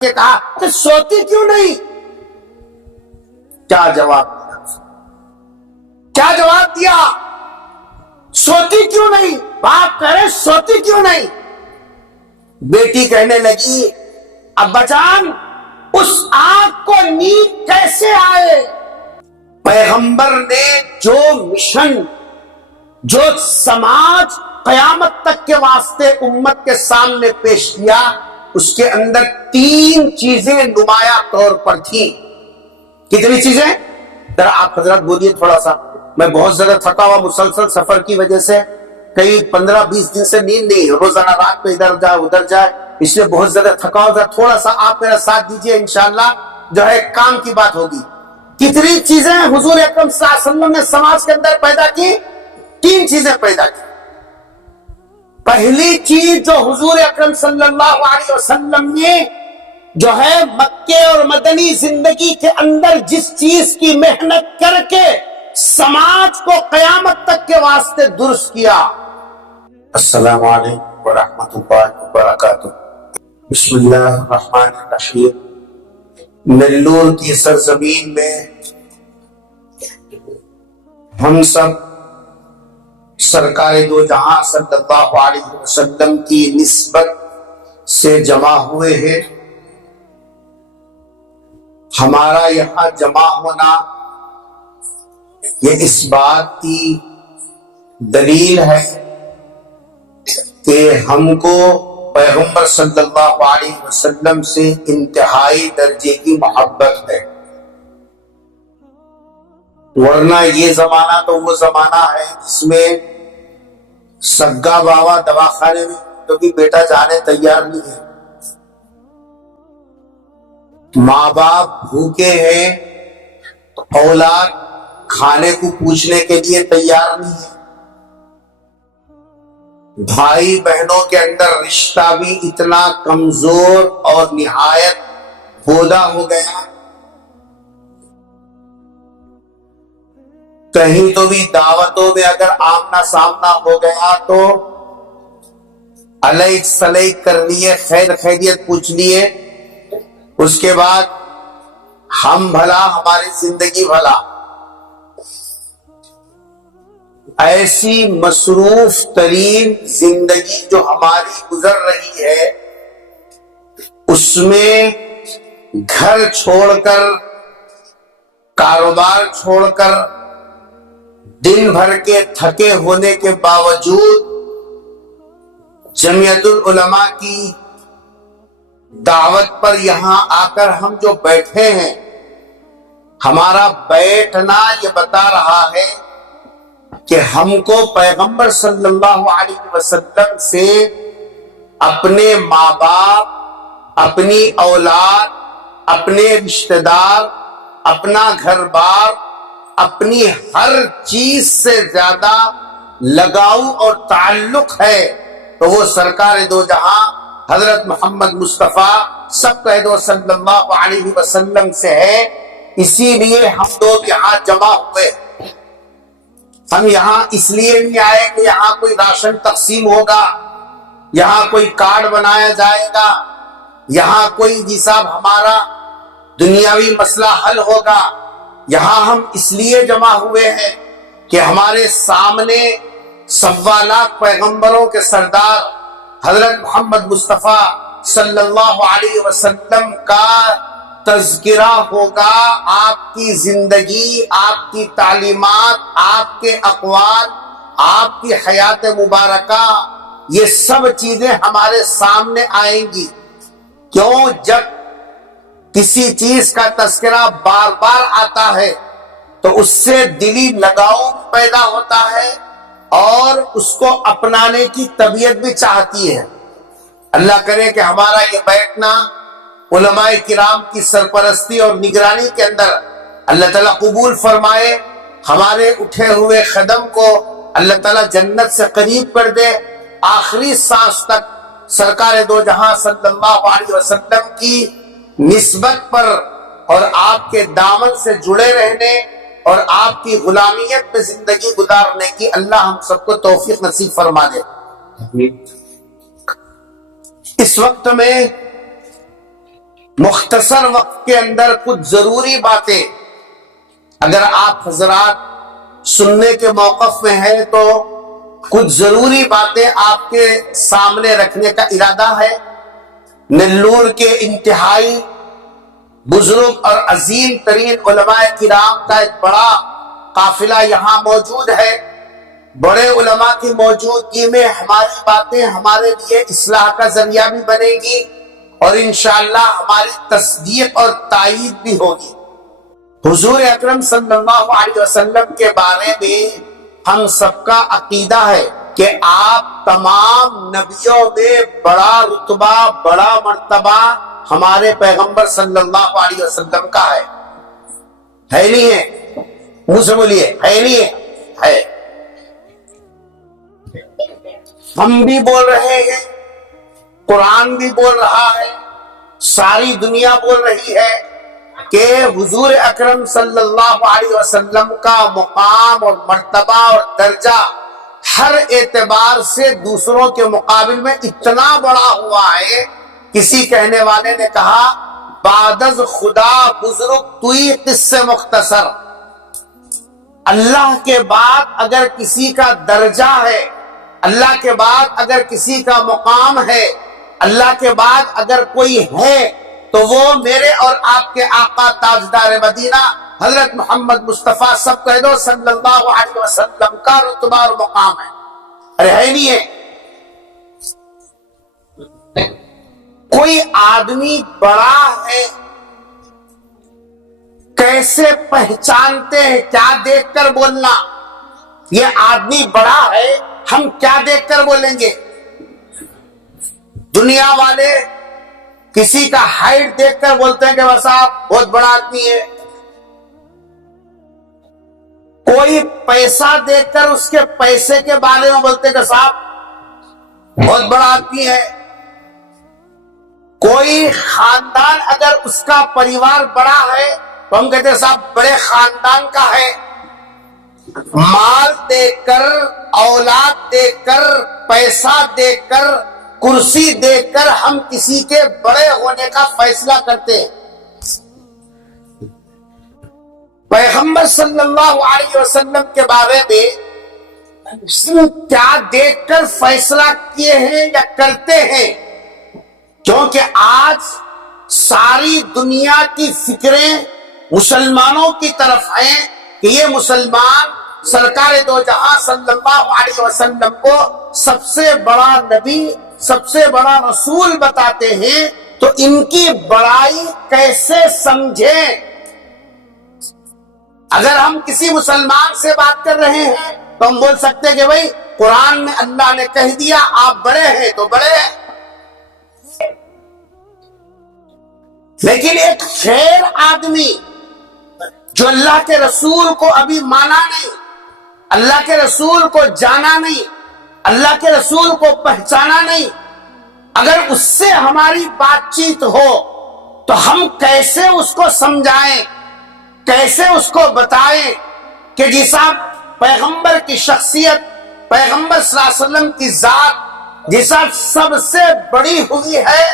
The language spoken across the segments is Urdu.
کہ کہا کہ سوتی کیوں نہیں؟ کیا جواب دیا؟ کیا جواب دیا؟ سوتی کیوں نہیں؟ باپ کہہ رہے سوتی کیوں نہیں؟ بیٹی کہنے لگی ابا جان اس آنکھ کو نیند کیسے آئے؟ پیغمبر نے جو مشن، جو سماج قیامت تک کے واسطے امت کے سامنے پیش کیا، اس کے اندر 3 چیزیں نمایاں طور پر تھیں۔ کتنی چیزیں؟ ذرا آپ حضرات بولیے تھوڑا سا، میں بہت زیادہ تھکا ہوا مسلسل سفر کی وجہ سے، کئی 15-20 دن سے نیند نہیں، روزانہ رات کو ادھر جائے ادھر جائے، اس لیے بہت زیادہ تھکا ہوا، تھوڑا سا آپ میرا ساتھ دیجئے، انشاءاللہ جو ہے کام کی بات ہوگی۔ کتنی چیزیں حضور اکرم صلی اللہ علیہ وسلم نے سماج کے اندر پیدا کی؟ 3 چیزیں پیدا کی۔ پہلی چیز جو حضور اکرم صلی اللہ علیہ وسلم نے جو ہے مکے اور مدنی زندگی کے اندر جس چیز کی محنت کر کے سماج کو قیامت تک کے واسطے درست کیا۔ السلام علیکم ورحمۃ اللہ وبرکاتہ۔ بسم اللہ الرحمن الرحیم۔ نلور کی سرزمین میں ہم سب سرکار دو جہاں صلی اللہ علیہ وسلم کی نسبت سے جمع ہوئے ہیں۔ ہمارا یہاں جمع ہونا یہ اس بات کی دلیل ہے کہ ہم کو پیغمبر صلی اللہ علیہ وسلم سے انتہائی درجے کی محبت ہے، ورنہ یہ زمانہ تو وہ زمانہ ہے جس میں سگا باوا دواخانے میں تو بھی بیٹا جانے تیار نہیں ہے، ماں باپ بھوکے ہیں تو اولاد کھانے کو پوچھنے کے لیے تیار نہیں ہے، بھائی بہنوں کے اندر رشتہ بھی اتنا کمزور اور نہایت بودا ہو گیا، کہیں تو بھی دعوتوں میں اگر آمنا سامنا ہو گیا تو علیک سلیک کر لیے، خیر خیریت پوچھ لیے، اس کے بعد ہم بھلا ہماری زندگی بھلا۔ ایسی مصروف ترین زندگی جو ہماری گزر رہی ہے، اس میں گھر چھوڑ کر، کاروبار چھوڑ کر، دن بھر کے تھکے ہونے کے باوجود جمعیت العلماء کی دعوت پر یہاں آ کر ہم جو بیٹھے ہیں، ہمارا بیٹھنا یہ بتا رہا ہے کہ ہم کو پیغمبر صلی اللہ علیہ وسلم سے اپنے ماں باپ، اپنی اولاد، اپنے رشتہ دار، اپنا گھر بار، اپنی ہر چیز سے زیادہ لگاؤ اور تعلق ہے تو وہ سرکار دو جہاں حضرت محمد مصطفیٰ سب کہہ دو صلی اللہ علیہ وسلم سے ہے۔ اسی لیے ہم لوگ یہاں جمع ہوئے۔ ہم یہاں اس لیے نہیں آئے کہ یہاں کوئی راشن تقسیم ہوگا، یہاں کوئی کارڈ بنایا جائے گا، یہاں کوئی جی صاحب ہمارا دنیاوی مسئلہ حل ہوگا۔ یہاں ہم اس لیے جمع ہوئے ہیں کہ ہمارے سامنے 1.25 لاکھ پیغمبروں کے سردار حضرت محمد مصطفیٰ صلی اللہ علیہ وسلم کا تذکرہ ہوگا، آپ کی زندگی، آپ کی تعلیمات، آپ کے اقوال، آپ کی حیات مبارکہ، یہ سب چیزیں ہمارے سامنے آئیں گی۔ کیوں؟ جب کسی چیز کا تذکرہ بار بار آتا ہے تو اس سے دلی لگاؤ پیدا ہوتا ہے اور اس کو اپنانے کی طبیعت بھی چاہتی ہے۔ اللہ کرے کہ ہمارا یہ بیٹھنا علماء کرام کی سرپرستی اور نگرانی کے اندر اللہ تعالیٰ قبول فرمائے، ہمارے اٹھے ہوئے قدم کو اللہ تعالیٰ جنت سے قریب کر دے، آخری سانس تک سرکار دو جہاں صلی اللہ علیہ وسلم کی نسبت پر اور آپ کے دامن سے جڑے رہنے اور آپ کی غلامیت میں زندگی گزارنے کی اللہ ہم سب کو توفیق نصیب فرما دے۔ اس وقت میں مختصر وقت کے اندر کچھ ضروری باتیں اگر آپ حضرات سننے کے موقف میں ہیں تو کچھ ضروری باتیں آپ کے سامنے رکھنے کا ارادہ ہے۔ نلور کے انتہائی بزرگ اور عظیم ترین علماء کرام کا ایک بڑا قافلہ یہاں موجود ہے۔ بڑے علماء کی موجودگی میں ہماری باتیں ہمارے لیے اصلاح کا ذریعہ بھی بنے گی اور انشاءاللہ ہماری تصدیق اور تائید بھی ہوگی۔ حضور اکرم صلی اللہ علیہ وسلم کے بارے میں ہم سب کا عقیدہ ہے کہ آپ تمام نبیوں میں بڑا رتبہ، بڑا مرتبہ ہمارے پیغمبر صلی اللہ علیہ وسلم کا ہے نہیں ہے؟ منہ سے بولیے، ہے نہیں ہے؟ ہے۔ ہم بھی بول رہے ہیں، قرآن بھی بول رہا ہے، ساری دنیا بول رہی ہے کہ حضور اکرم صلی اللہ علیہ وسلم کا مقام اور مرتبہ اور درجہ ہر اعتبار سے دوسروں کے مقابل میں اتنا بڑا ہوا ہے، کسی کہنے والے نے کہا بعد از خدا بزرگ توئی قصے مختصر۔ اللہ کے بعد اگر کسی کا درجہ ہے، اللہ کے بعد اگر کسی کا مقام ہے، اللہ کے بعد اگر کوئی ہے تو وہ میرے اور آپ کے آقا تاجدار مدینہ حضرت محمد مصطفیٰ سب کہہ دو صلی اللہ علیہ وسلم کا رتبہ اور مقام ہے۔ ارے ہے نہیں ہے؟ کوئی آدمی بڑا ہے کیسے پہچانتے ہیں؟ کیا دیکھ کر بولنا؟ یہ آدمی بڑا ہے، ہم کیا دیکھ کر بولیں گے؟ دنیا والے کسی کا ہائٹ دیکھ کر بولتے ہیں کہ بس آپ بہت بڑا آدمی ہے۔ کوئی پیسہ دیکھ کر اس کے پیسے کے بارے میں بولتے ہیں کہ صاحب بہت بڑا آدمی ہے۔ کوئی خاندان اگر اس کا پریوار بڑا ہے تو ہم کہتے ہیں صاحب بڑے خاندان کا ہے۔ مال دیکھ کر، اولاد دیکھ کر، پیسہ دیکھ کر، کرسی دیکھ کر ہم کسی کے بڑے ہونے کا فیصلہ کرتے ہیں۔ پیغمبر صلی اللہ علیہ وسلم کے بارے میں کیا دیکھ کر فیصلہ کیے ہیں یا کرتے ہیں؟ کیونکہ آج ساری دنیا کی فکریں مسلمانوں کی طرف ہیں کہ یہ مسلمان سرکار دو جہاں صلی اللہ علیہ وسلم کو سب سے بڑا نبی، سب سے بڑا رسول بتاتے ہیں، تو ان کی بڑائی کیسے سمجھیں؟ اگر ہم کسی مسلمان سے بات کر رہے ہیں تو ہم بول سکتے ہیں کہ بھائی قرآن میں اللہ نے کہہ دیا آپ بڑے ہیں تو بڑے ہیں۔ لیکن ایک خیر آدمی جو اللہ کے رسول کو ابھی مانا نہیں، اللہ کے رسول کو جانا نہیں، اللہ کے رسول کو پہچانا نہیں، اگر اس سے ہماری بات چیت ہو تو ہم کیسے اس کو سمجھائیں، کیسے اس کو بتائیں کہ جی صاحب پیغمبر کی شخصیت، پیغمبر صلی اللہ علیہ وسلم کی ذات جی صاحب سب سے بڑی ہوئی ہے۔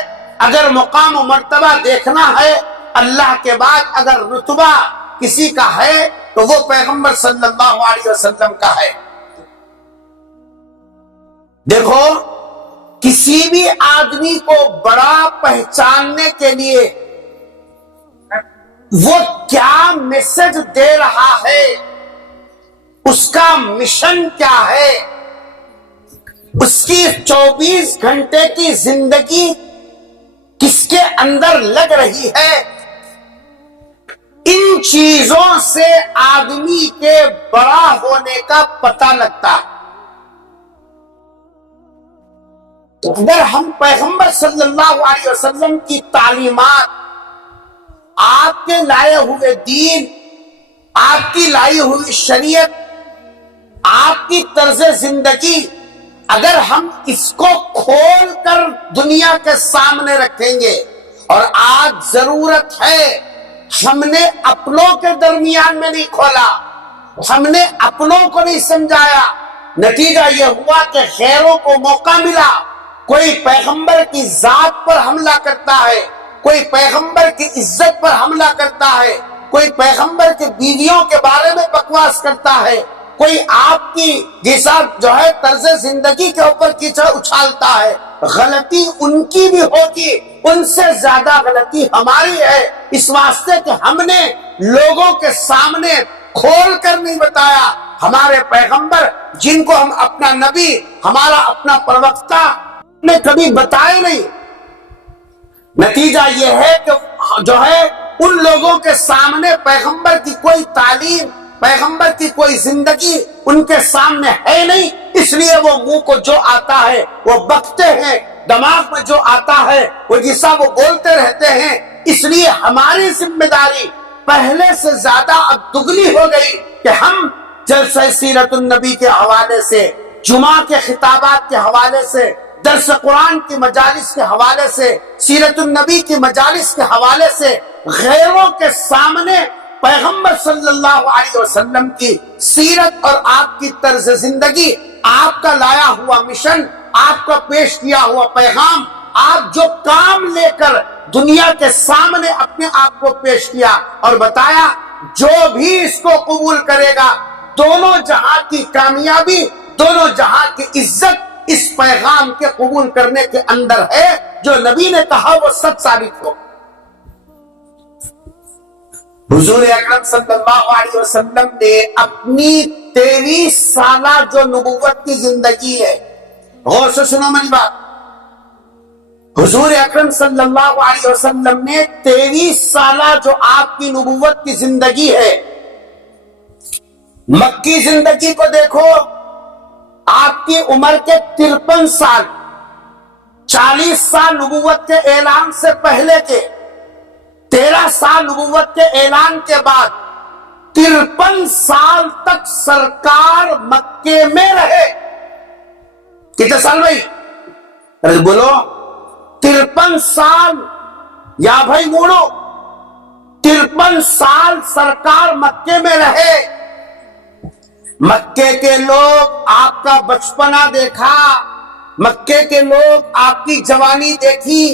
اگر مقام و مرتبہ دیکھنا ہے، اللہ کے بعد اگر رتبہ کسی کا ہے تو وہ پیغمبر صلی اللہ علیہ وسلم کا ہے۔ دیکھو کسی بھی آدمی کو بڑا پہچاننے کے لیے وہ کیا میسج دے رہا ہے، اس کا مشن کیا ہے، اس کی 24 گھنٹے کی زندگی کس کے اندر لگ رہی ہے، ان چیزوں سے آدمی کے بڑا ہونے کا پتہ لگتا ہے۔ اگر ہم پیغمبر صلی اللہ علیہ وسلم کی تعلیمات، آپ کے لائے ہوئے دین، آپ کی لائی ہوئی شریعت، آپ کی طرز زندگی، اگر ہم اس کو کھول کر دنیا کے سامنے رکھیں گے، اور آج ضرورت ہے، ہم نے اپنوں کے درمیان میں نہیں کھولا، ہم نے اپنوں کو نہیں سمجھایا، نتیجہ یہ ہوا کہ غیروں کو موقع ملا، کوئی پیغمبر کی ذات پر حملہ کرتا ہے، کوئی پیغمبر کی عزت پر حملہ کرتا ہے، کوئی پیغمبر کی بیویوں کے بارے میں بکواس کرتا ہے، کوئی آپ کی جیسا جو ہے طرز زندگی کے اوپر کیچڑ اچھالتا ہے، غلطی ان کی بھی ہوگی، ان سے زیادہ غلطی ہماری ہے، اس واسطے کہ ہم نے لوگوں کے سامنے کھول کر نہیں بتایا۔ ہمارے پیغمبر جن کو ہم اپنا نبی، ہمارا اپنا پروکتا نے کبھی بتائے نہیں۔ نتیجہ یہ ہے کہ جو ہے ان لوگوں کے سامنے پیغمبر کی کوئی تعلیم، پیغمبر کی کوئی زندگی ان کے سامنے ہے نہیں، اس لیے وہ منہ کو جو آتا ہے وہ بکتے ہیں، دماغ میں جو آتا ہے وہ جیسا وہ بولتے رہتے ہیں۔ اس لیے ہماری ذمہ داری پہلے سے زیادہ اب دگنی ہو گئی کہ ہم جلسہ سیرت النبی کے حوالے سے، جمعہ کے خطابات کے حوالے سے، درس قرآن کی مجالس کے حوالے سے، سیرت النبی کی مجالس کے حوالے سے غیروں کے سامنے پیغمبر صلی اللہ علیہ وسلم کی سیرت اور آپ کی طرز زندگی، آپ کا لایا ہوا مشن، آپ کا پیش کیا ہوا پیغام، آپ جو کام لے کر دنیا کے سامنے اپنے آپ کو پیش کیا اور بتایا، جو بھی اس کو قبول کرے گا دونوں جہاں کی کامیابی، دونوں جہاں کی عزت اس پیغام کے قبول کرنے کے اندر ہے۔ جو نبی نے کہا وہ سچ ثابت ہو۔ حضور اکرم صلی اللہ علیہ وسلم نے اپنی 23 سالہ جو نبوت کی زندگی ہے، غور سے سنو میری بات، حضور اکرم صلی اللہ علیہ وسلم نے 23 سالہ جو آپ کی نبوت کی زندگی ہے، مکی زندگی کو دیکھو، آپ کی عمر کے 53 سال، 40 سال نبوت کے اعلان سے پہلے کے، 13 سال نبوت کے اعلان کے بعد، 53 سال تک سرکار مکے میں رہے۔ کتنے سال بھائی؟ ارے بولو 53 سال، یا بھائی موڑو 53 سال سرکار مکے میں رہے۔ مکے کے لوگ آپ کا بچپنا دیکھا، مکے کے لوگ آپ کی جوانی دیکھی،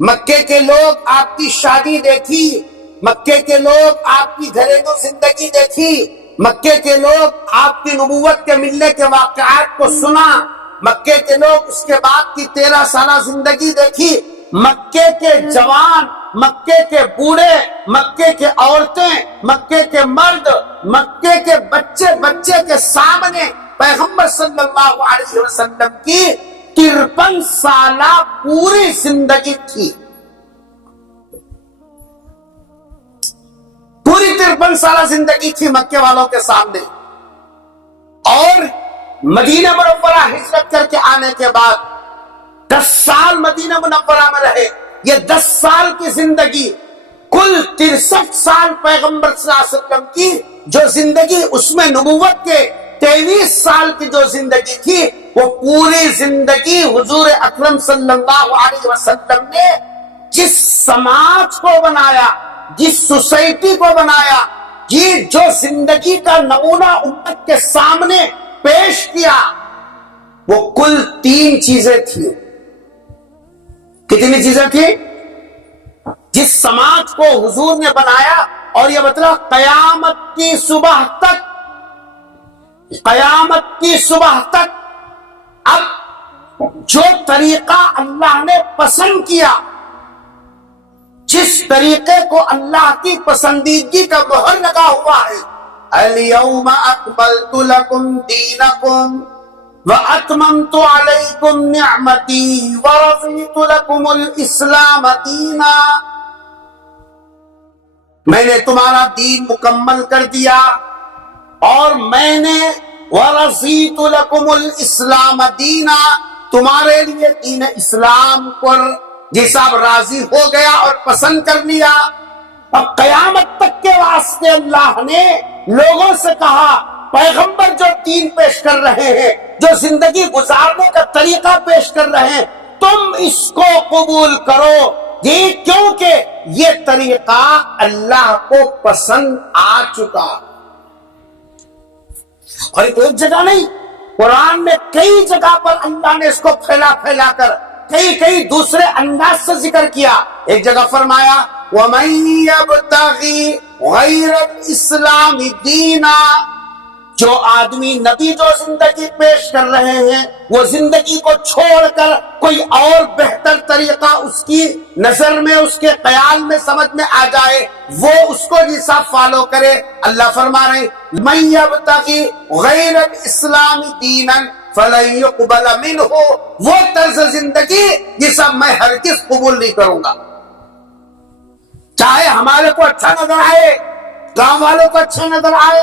مکے کے لوگ آپ کی شادی دیکھی، مکے کے لوگ آپ کی گھریلو زندگی دیکھی، مکے کے لوگ آپ کی نبوت کے ملنے کے واقعات کو سنا، مکے کے لوگ اس کے بعد کی 13 سالہ زندگی دیکھی۔ مکے کے جوان، مکے کے بوڑھے، مکے کے عورتیں، مکے کے مرد، مکے کے بچے کے سامنے پیغمبر صلی اللہ علیہ وسلم کی 53 سالہ پوری زندگی تھی، پوری 53 سالہ زندگی تھی مکے والوں کے سامنے۔ اور مدینہ منورہ ہجرت کر کے آنے کے بعد 10 سال مدینہ منورہ میں رہے۔ یہ 10 سال کی زندگی، کل 63 سال پیغمبر صلی اللہ علیہ وسلم کی جو زندگی، اس میں نبوت کے 23 سال کی جو زندگی تھی، وہ پوری زندگی حضور اکرم صلی اللہ علیہ وسلم نے جس سماج کو بنایا، جس سوسائٹی کو بنایا، یہ جو زندگی کا نمونہ امت کے سامنے پیش کیا، وہ کل 3 چیزیں تھیں۔ کتنی چیزیں تھیں؟ جس سماج کو حضور نے بنایا، اور یہ مطلب قیامت کی صبح تک، قیامت کی صبح تک اب جو طریقہ اللہ نے پسند کیا، جس طریقے کو اللہ کی پسندیدگی کا مہر لگا ہوا ہے، اليوم اکملت لکم دینکم وَأَتْمَمْتُ عَلَيْكُمْ نِعْمَتِي وَرَضِيتُ لَكُمُ الْإِسْلَامَ دِينًا، میں نے تمہارا دین مکمل کر دیا، اور میں نے وَرَضِيتُ لَكُمُ الْإِسْلَامَ دِينًا، تمہارے لیے دین اسلام پر جیسا راضی ہو گیا اور پسند کر لیا۔ اب قیامت تک کے واسطے اللہ نے لوگوں سے کہا، پیغمبر جو دین پیش کر رہے ہیں، جو زندگی گزارنے کا طریقہ پیش کر رہے ہیں، تم اس کو قبول کرو، یہ کیونکہ یہ طریقہ اللہ کو پسند آ چکا۔ اور ایک جگہ نہیں، قرآن میں کئی جگہ پر اللہ نے اس کو پھیلا پھیلا کر کئی کئی دوسرے انداز سے ذکر کیا. ایک جگہ فرمایا وَمَن يَبْتَغِي غَيْرَ الْإِسْلَامِ دِينًا، جو آدمی نبی جو زندگی پیش کر رہے ہیں وہ زندگی کو چھوڑ کر کوئی اور بہتر طریقہ اس کی نظر میں، اس کے خیال میں، سمجھ میں آ جائے، وہ اس کو جیسا فالو کرے. اللہ فرما رہے مَن يَبْتَغِي غَيْرَ الْإِسْلَامِ دِينًا فَلَن يُقْبَلَ مِنْهُ، وہ طرز زندگی جسا میں ہرگز قبول نہیں کروں گا. چاہے ہمارے کو اچھا نظر آئے، گاؤں والوں کو اچھا نظر آئے،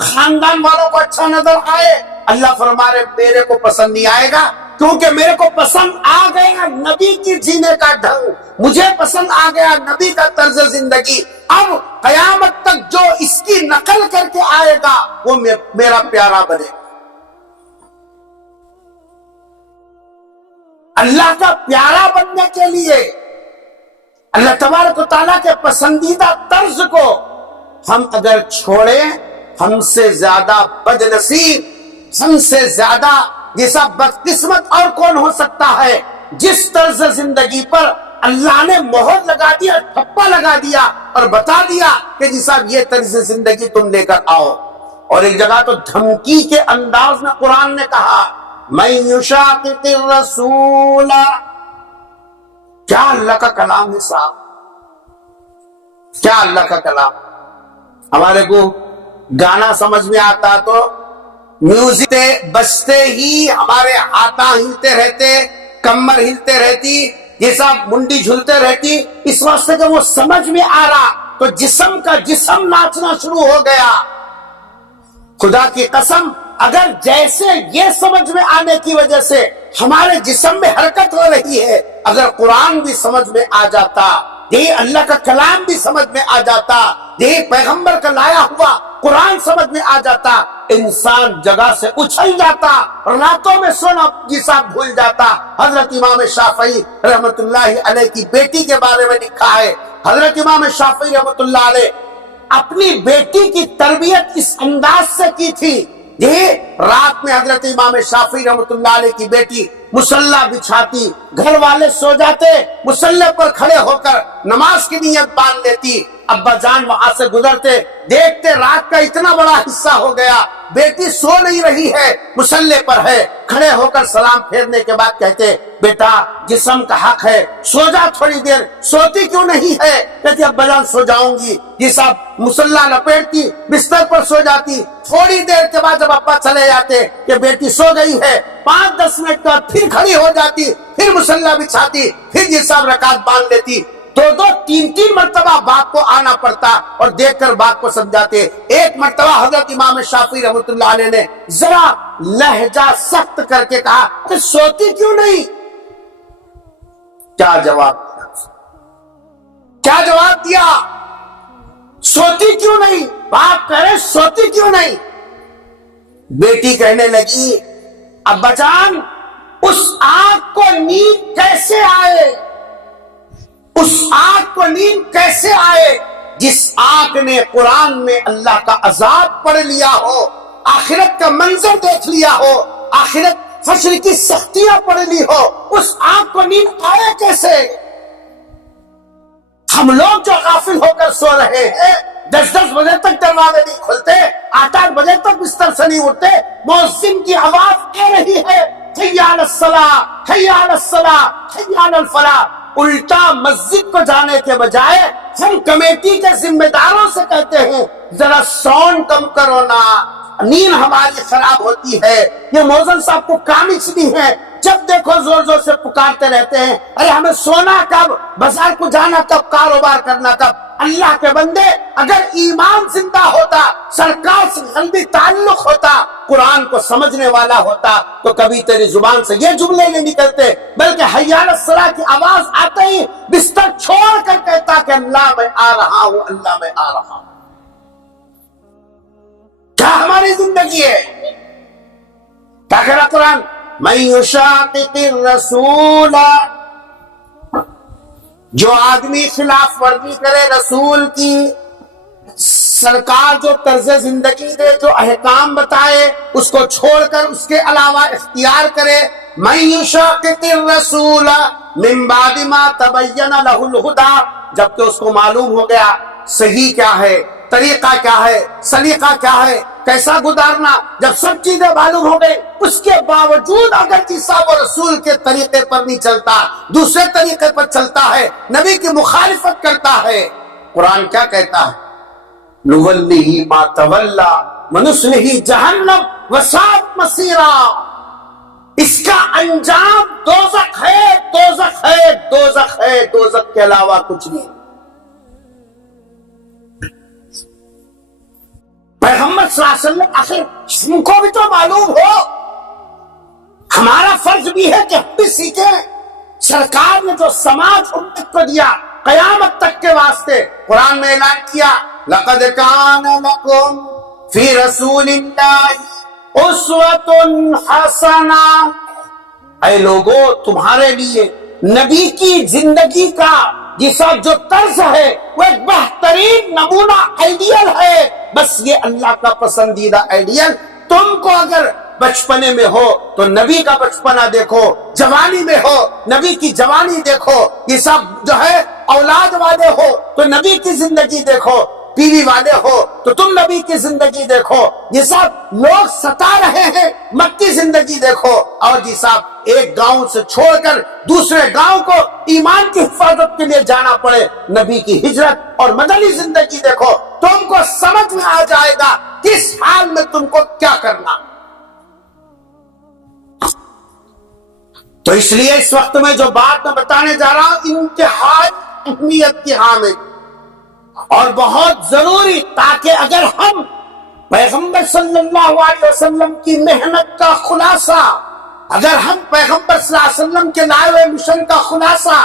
خاندان والوں کو اچھا نظر آئے، اللہ فرما رہے میرے کو پسند نہیں آئے گا، کیونکہ میرے کو پسند آ گیا نبی کی جینے کا ڈھنگ، مجھے پسند آ گیا نبی کا طرز زندگی. اب قیامت تک جو اس کی نقل کر کے آئے گا وہ میرا پیارا بنے. اللہ کا پیارا بننے کے لیے اللہ تبارک و تعالیٰ کے پسندیدہ طرز کو ہم اگر چھوڑیں، ہم سے زیادہ بد نصیب، ہم سے زیادہ جیسا بدقسمت اور کون ہو سکتا ہے جس طرز زندگی پر اللہ نے مہر لگا دیا، ٹھپا لگا دیا اور بتا دیا کہ جی صاحب یہ طرز زندگی تم لے کر آؤ. اور ایک جگہ تو دھمکی کے انداز میں قرآن نے کہا مَن يُشَاقِقِ الرَّسُولَ، کیا اللہ کا کلام ہے صاحب، کیا اللہ کا کلام. ہمارے کو گانا سمجھ میں آتا تو میوزک بجتے ہی ہمارے ہاتھاں ہلتے رہتے، کمر ہلتے رہتی، یہ سب منڈی جھلتے رہتی، اس واسطے کہ وہ سمجھ میں آ رہا تو جسم کا جسم ناچنا شروع ہو گیا. خدا کی قسم اگر جیسے یہ سمجھ میں آنے کی وجہ سے ہمارے جسم میں حرکت ہو رہی ہے، اگر قرآن بھی سمجھ میں آ جاتا، یہ اللہ کا کلام بھی سمجھ میں آ جاتا، یہ پیغمبر کا لایا ہوا قرآن سمجھ میں آ جاتا، انسان جگہ سے اچھل جاتا، راتوں میں سونا جیسا بھول جاتا. حضرت امام شافعی رحمت اللہ علیہ کی بیٹی کے بارے میں لکھا ہے، حضرت امام شافعی رحمت اللہ علیہ اپنی بیٹی کی تربیت اس انداز سے کی تھی. رات میں حضرت امام شافعی رحمت اللہ علیہ کی بیٹی مصلی بچھاتی، گھر والے سو جاتے، مصلی پر کھڑے ہو کر نماز کی نیت باندھ لیتی. ابا جان وہاں سے گزرتے، دیکھتے رات کا اتنا بڑا حصہ ہو گیا، بیٹی سو نہیں رہی ہے، مصلی پر ہے. کھڑے ہو کر سلام پھیرنے کے بعد کہتے بیٹا جسم کا حق ہے، سو جا تھوڑی دیر. سوتی کیوں نہیں ہے؟ کہتی ابا جان سو جاؤں گی. یہ سب مصلی لپیٹتی، بستر پر سو جاتی. تھوڑی دیر کے بعد جب ابا چلے جاتے کہ بیٹی سو گئی ہے، 5-10 منٹ کے بعد پھر کھڑی ہو جاتی، پھر مصلی بچھاتی، پھر یہ سب رکعت باندھ لیتی. 2-3 مرتبہ باپ کو آنا پڑتا اور دیکھ کر باپ کو سمجھاتے. ایک مرتبہ حضرت امام شافعی رحمت اللہ علیہ نے ذرا لہجہ سخت کر کے کہا کہ سوتی کیوں نہیں؟ کیا جواب دیا؟ کیا جواب دیا؟ سوتی کیوں نہیں؟ باپ کہہ رہے سوتی کیوں نہیں؟ بیٹی کہنے لگی ابا جان اس آنکھ کو نیند کیسے آئے، اس آنکھ کو نیند کیسے آئے جس آنکھ نے قرآن میں اللہ کا عذاب پڑھ لیا ہو، آخرت کا منظر دیکھ لیا ہو، آخرت حشر کی سختیاں پڑھ لی ہو، اس آنکھ کو نیند آئے کیسے؟ ہم لوگ جو غافل ہو کر سو رہے ہیں، 10 بجے تک دروازے نہیں کھلتے، 8 بجے تک بستر سے نہیں اٹھتے، مؤذن کی آواز آ رہی ہے حی علی الصلاۃ، حی علی الصلاۃ، حی علی الفلاح. الٹا مسجد کو جانے کے بجائے ہم کمیٹی کے ذمہ داروں سے کہتے ہیں ذرا ساؤنڈ کم کرو نا، نیند ہماری خراب ہوتی ہے. یہ موزن صاحب کو کام اس لیے ہے، جب دیکھو زور زور سے پکارتے رہتے ہیں ارے ہمیں سونا کب، بازار کو جانا کب، کاروبار کرنا کب. اللہ کے بندے اگر ایمان زندہ ہوتا، سرکار سے قلبی تعلق ہوتا، قرآن کو سمجھنے والا ہوتا تو کبھی تیری زبان سے یہ جملے نہیں نکلتے، بلکہ حی علی الصلاۃ کی آواز آتے ہی بستر چھوڑ کر کہتا کہ اللہ میں آ رہا ہوں، اللہ میں آ رہا ہوں. کیا ہماری زندگی ہے؟ کیا کہہ رہا قرآن؟ مَن یُشَاقِقِ الرَّسُولَ، جو آدمی خلاف ورزی کرے رسول کی، سرکار جو طرز زندگی دے، جو احکام بتائے، اس کو چھوڑ کر اس کے علاوہ اختیار کرے، من یشاقق الرسول من بعد ما تبین لہ الہدی، جبکہ اس کو معلوم ہو گیا صحیح کیا ہے، طریقہ کیا ہے، سلیقہ کیا ہے، کیسا گزارنا، جب سب چیزیں معلوم ہو گئی، اس کے باوجود اگر عیسیٰ و رسول کے طریقے پر نہیں چلتا، دوسرے طریقے پر چلتا ہے، نبی کی مخالفت کرتا ہے، قرآن کیا کہتا ہے؟ نُوَلِّهِ مَا تَوَلَّى وَنُصْلِهِ جَهَنَّمَ وَسَاءَتْ مَصِيرًا، اس کا انجام دوزخ ہے، دوزخ ہے، دوزخ ہے، دوزخ کے علاوہ کچھ نہیں۔ پیغمبر صلی اللہ علیہ وسلم، آخر ہم کو بھی تو معلوم ہو، ہمارا فرض بھی ہے کہ ہم بھی سیکھیں۔ سرکار نے جو سماج امت کو دیا قیامت تک کے واسطے، قرآن میں اعلان کیا لَقَدْ كَانَ لَكُمْ فِي رَسُولِ اللَّهِ أُسْوَةٌ حَسَنَةٌ، اے لوگو تمہارے لیے نبی کی زندگی کا جیسا جو طرز ہے وہ ایک بہترین نمونہ آئیڈیل ہے، بس یہ اللہ کا پسندیدہ آئیڈیل۔ تم کو اگر بچپنے میں ہو تو نبی کا بچپنا دیکھو، جوانی میں ہو نبی کی جوانی دیکھو، یہ سب جو ہے اولاد والے ہو تو نبی کی زندگی دیکھو، بیوی والے ہو تو تم نبی کی زندگی دیکھو، یہ سب لوگ ستا رہے ہیں مکی زندگی دیکھو، اور جی صاحب ایک گاؤں سے چھوڑ کر دوسرے گاؤں کو ایمان کی حفاظت کے لیے جانا پڑے، نبی کی ہجرت اور مدنی زندگی دیکھو، تم کو سمجھ میں آ جائے گا کس حال میں تم کو کیا کرنا۔ تو اس لیے اس وقت میں جو بات میں بتانے جا رہا ہوں انتہائی اہمیت کی حامل اور بہت ضروری، تاکہ اگر ہم پیغمبر صلی اللہ علیہ وسلم کی محنت کا خلاصہ، اگر ہم پیغمبر صلی اللہ علیہ وسلم کے لائے ہوئے مشن کا خلاصہ،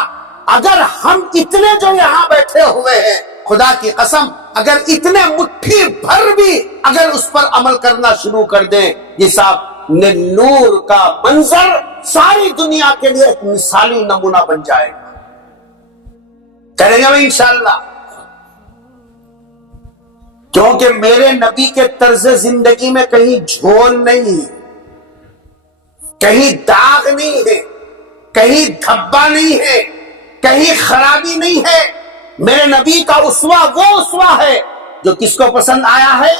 اگر ہم اتنے جو یہاں بیٹھے ہوئے ہیں، خدا کی قسم اگر اتنے مٹھی بھر بھی اگر اس پر عمل کرنا شروع کر دیں، یہ صاحب نور کا منظر ساری دنیا کے لیے ایک مثالی نمونہ بن جائے گا۔ کریں گے انشاءاللہ، کیونکہ میرے نبی کے طرز زندگی میں کہیں جھول نہیں ہے، کہیں داغ نہیں ہے، کہیں دھبا نہیں ہے، کہیں خرابی نہیں ہے۔ میرے نبی کا اسوہ وہ اسوہ ہے جو کس کو پسند آیا ہے؟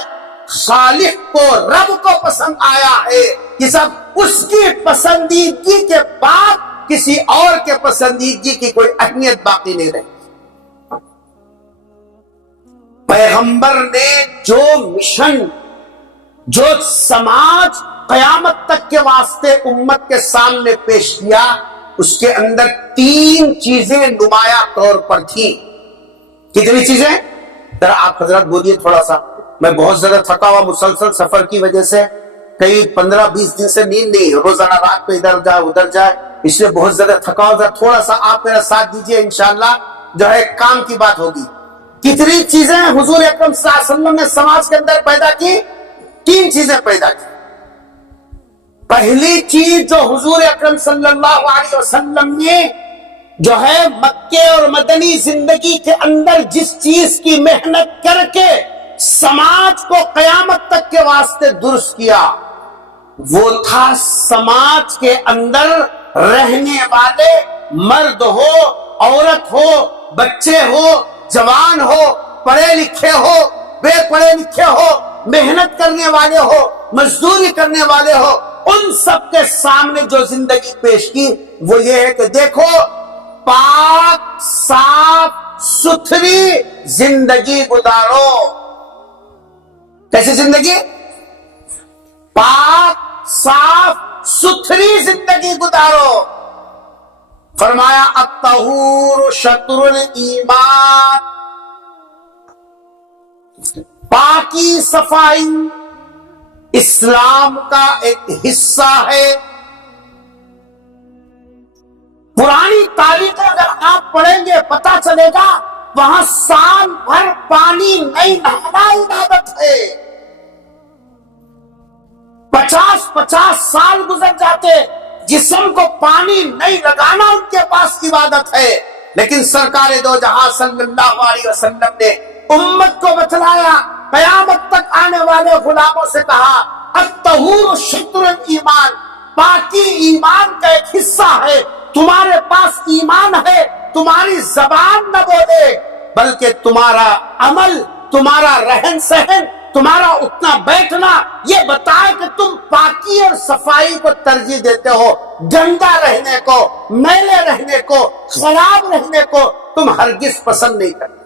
خالق کو، رب کو پسند آیا ہے۔ یہ سب اس کی پسندیدگی کے بعد کسی اور کے پسندیدگی کی کوئی اہمیت باقی نہیں رہی۔ پیغمبر نے جو مشن، جو سماج قیامت تک کے واسطے امت کے سامنے پیش کیا، اس کے اندر 3 چیزیں نمایاں طور پر تھی۔ کتنی چیزیں؟ ذرا آپ حضرات بولیے تھوڑا سا، میں بہت زیادہ تھکا ہوا مسلسل سفر کی وجہ سے، کئی 15-20 دن سے نیند نہیں، روزانہ رات پہ ادھر جائے ادھر جائے، اس لیے بہت زیادہ تھکا ہوا، تھوڑا سا آپ میرا ساتھ دیجئے، انشاءاللہ جو ہے کام کی بات ہوگی۔ کتنی چیزیں حضور اکرم صلی اللہ علیہ وسلم نے سماج کے اندر پیدا کی؟ 3 چیزیں پیدا کی۔ پہلی چیز جو حضور اکرم صلی اللہ علیہ وسلم نے جو ہے مکے اور مدنی زندگی کے اندر جس چیز کی محنت کر کے سماج کو قیامت تک کے واسطے درست کیا، وہ تھا سماج کے اندر رہنے والے مرد ہو، عورت ہو، بچے ہو، جوان ہو، پڑھے لکھے ہو، بے پڑھے لکھے ہو، محنت کرنے والے ہو، مزدوری کرنے والے ہو، ان سب کے سامنے جو زندگی پیش کی وہ یہ ہے کہ دیکھو پاک صاف ستھری زندگی گزارو۔ کیسی زندگی؟ پاک صاف ستھری زندگی گزارو۔ فرمایا الطہور شطر الایمان، پاکی صفائی اسلام کا ایک حصہ ہے۔ پرانی تاریخیں اگر آپ پڑھیں گے پتہ چلے گا وہاں سال بھر پانی نہیں نہانا عبادت ہے، 50 سال گزر جاتے جسم کو پانی نہیں لگانا ان کے پاس عبادت ہے، لیکن سرکار دو جہاں صلی اللہ علیہ وسلم نے امت کو بتلایا، قیامت تک آنے والے غلاموں سے کہا الطہور شطر الایمان، پاکی ایمان کا ایک حصہ ہے. تمہارے پاس ایمان ہے، تمہاری زبان نہ بولے بلکہ تمہارا عمل، تمہارا رہن سہن، تمہارا اٹھنا بیٹھنا یہ بتائے کہ تم پاکی اور صفائی کو ترجیح دیتے ہو. گندا رہنے کو، میلے رہنے کو، خراب رہنے کو تم ہرگز پسند نہیں کرتے.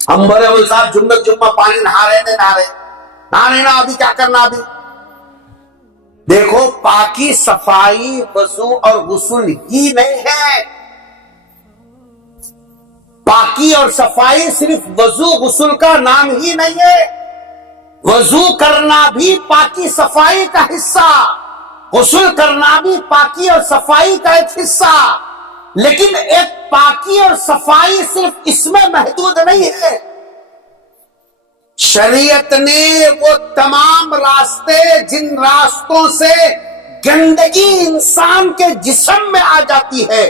ہم بولے وہ صاحب جمعہ پانی نہا رہے نا ابھی کیا کرنا ابھی. دیکھو پاکی صفائی وضو اور غسل ہی نہیں ہے. پاکی اور صفائی صرف وضو غسل کا نام ہی نہیں ہے. وضو کرنا بھی پاکی صفائی کا حصہ، غسل کرنا بھی پاکی اور صفائی کا ایک حصہ. لیکن ایک پاکی اور صفائی صرف اس میں محدود نہیں ہے. شریعت نے وہ تمام راستے جن راستوں سے گندگی انسان کے جسم میں آ جاتی ہے،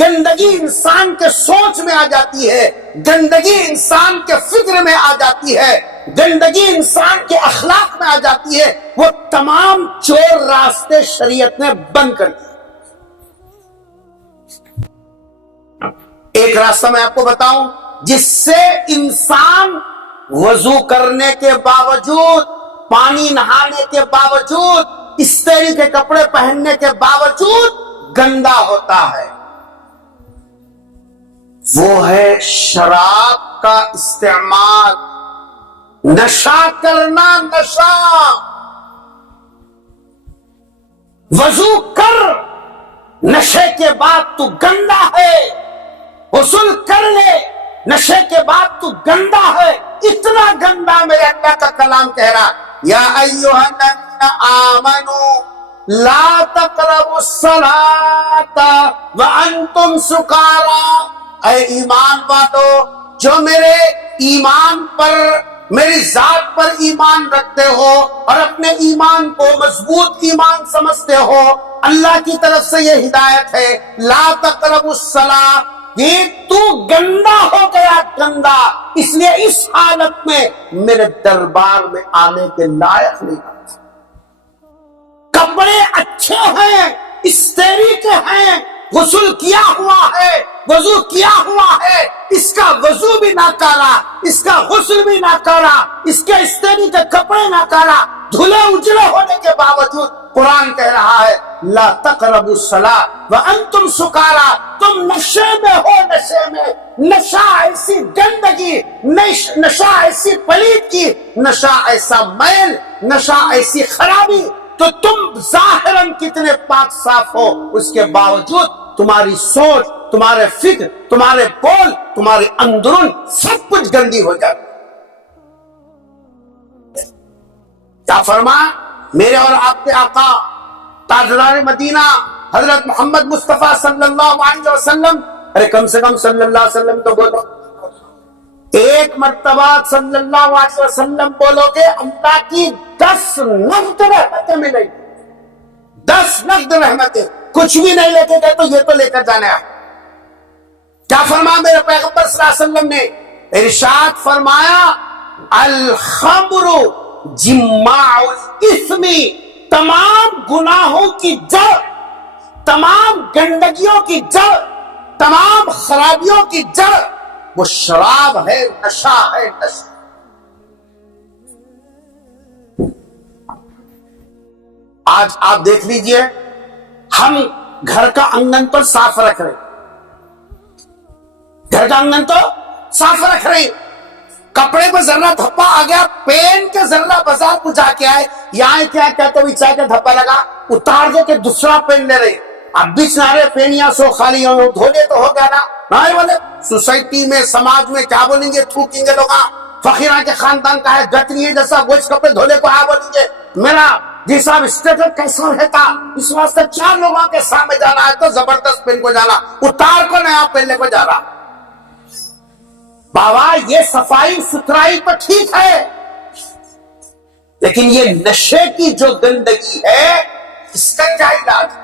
گندگی انسان کے سوچ میں آ جاتی ہے، گندگی انسان کے فکر میں آ جاتی ہے، گندگی انسان کے اخلاق میں آ جاتی ہے، وہ تمام چور راستے شریعت نے بند کر دیے. ایک راستہ میں آپ کو بتاؤں جس سے انسان وضو کرنے کے باوجود، پانی نہانے کے باوجود، استری کے کپڑے پہننے کے باوجود گندا ہوتا ہے، وہ ہے شراب کا استعمال، نشہ کرنا. نشہ وضو کر، نشے کے بعد تو گندا ہے. غسل کر لے، نشے کے بعد تو گندا ہے. اتنا گندا میرے اللہ کا کلام کہہ رہا یا ایھا الذین آمنوا لا تقربوا الصلاۃ وانتم سکارى. اے ایمان والو جو میرے ایمان پر، میری ذات پر ایمان رکھتے ہو اور اپنے ایمان کو مضبوط ایمان سمجھتے ہو، اللہ کی طرف سے یہ ہدایت ہے لا تقربوا الصلاۃ. یہ تو گندا ہو گیا، گندا، اس لیے اس حالت میں میرے دربار میں آنے کے لائق نہیں. کپڑے اچھے ہیں، استری کے ہیں، غسل کیا ہوا ہے، وضو کیا ہوا ہے، اس کا وضو بھی ناکارا، اس کا غسل بھی ناکارا، اس کے استری کے کپڑے ناکارا، دھلے اجڑے ہونے کے باوجود قرآن کہہ رہا ہے لا تقربوا الصلاۃ وانتم سکارى. تم نشے میں ہو، نشے میں. نشہ ایسی گندگی، نشہ ایسی پلید کی، نشہ ایسا میل، نشہ ایسی خرابی. تو تم ظاہراً کتنے پاک صاف ہو، اس کے باوجود تمہاری سوچ، تمہارے فکر، تمہارے بول، تمہارے اندرون سب کچھ گندی ہو جاتی. کیا فرمایا میرے اور آپ کے آقا تاجدار مدینہ حضرت محمد مصطفیٰ صلی اللہ علیہ وسلم، ارے کم سے کم صلی اللہ علیہ وسلم تو بولو. ایک مرتبہ صلی اللہ علیہ وسلم بولو گے اللہ کی 10 نقد رحمتیں ملیں گی. 10 نقد رحمتیں. کچھ بھی نہیں لے کے گئے تو یہ تو لے کر جانا ہے. کیا فرمایا میرے پیغمبر صلی اللہ علیہ وسلم نے؟ ارشاد فرمایا الخمر جماع الاثم. تمام گناہوں کی جڑ، تمام گندگیوں کی جڑ، تمام خرابیوں کی جڑ وہ شراب ہے، نشہ ہے. نشہ آج آپ دیکھ لیجئے، ہم گھر کا آنگن تو صاف رکھ رہے، گھر کا آنگن تو صاف رکھ رہے، کپڑے پہ ذرہ دھپا آ گیا، پین کے ذرہ بازار کو جا کے آئے، یہاں کیا کہتے ہوئی چاہے کہ دھپا لگا، اتار دو کہ دوسرا پین لے رہے. اب بیچ نہ رہے پینیاں سو خالی ہو، دھولے تو ہو گیا نا. نہیں بولے سوسائٹی میں، سماج میں کیا بولیں گے؟ تھوکیں گے لوگ. فقیران کے خاندان کا ہے، گتنی ہے جیسا وہ اس کپڑے دھولے کو آیا بولیں گے میرا جی صاحب اسٹیٹس کیسا رہتا. اس واسطے 4 لوگوں کے سامنے جانا ہے تو زبردست پہن کو جانا، اتار کو نیا پہننے کو جا رہا. بابا یہ صفائی ستھرائی تو ٹھیک ہے، لیکن یہ نشے کی جو گندگی ہے اس کا کیا علاج؟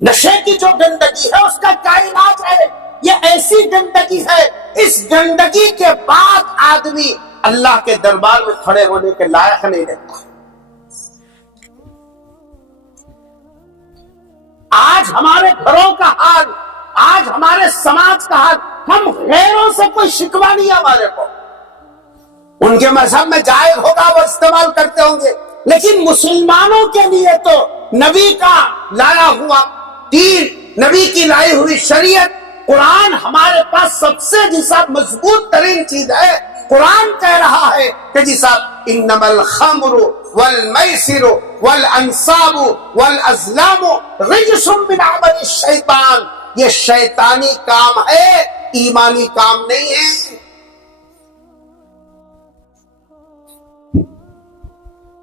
نشے کی جو گندگی ہے اس کا کیا علاج ہے؟ یہ ایسی گندگی ہے، اس گندگی کے بعد آدمی اللہ کے دربار میں کھڑے ہونے کے لائق نہیں رہتا. آج ہمارے گھروں کا حال، آج ہمارے سماج کا حال، ہم غیروں سے کوئی شکوہ نہیں ہے ہمارے کو، ان کے مذہب میں جائز ہوگا وہ استعمال کرتے ہوں گے، لیکن مسلمانوں کے لیے تو نبی کا لایا ہوا دین، نبی کی لائی ہوئی شریعت، قرآن ہمارے پاس سب سے جیسا مضبوط ترین چیز ہے۔ قرآن کہہ رہا ہے کہ جیسا انما الخمر والمیسر والانصاب والازلام رجس من عمل الشیطان، یہ شیطانی کام ہے، ایمانی کام نہیں ہے۔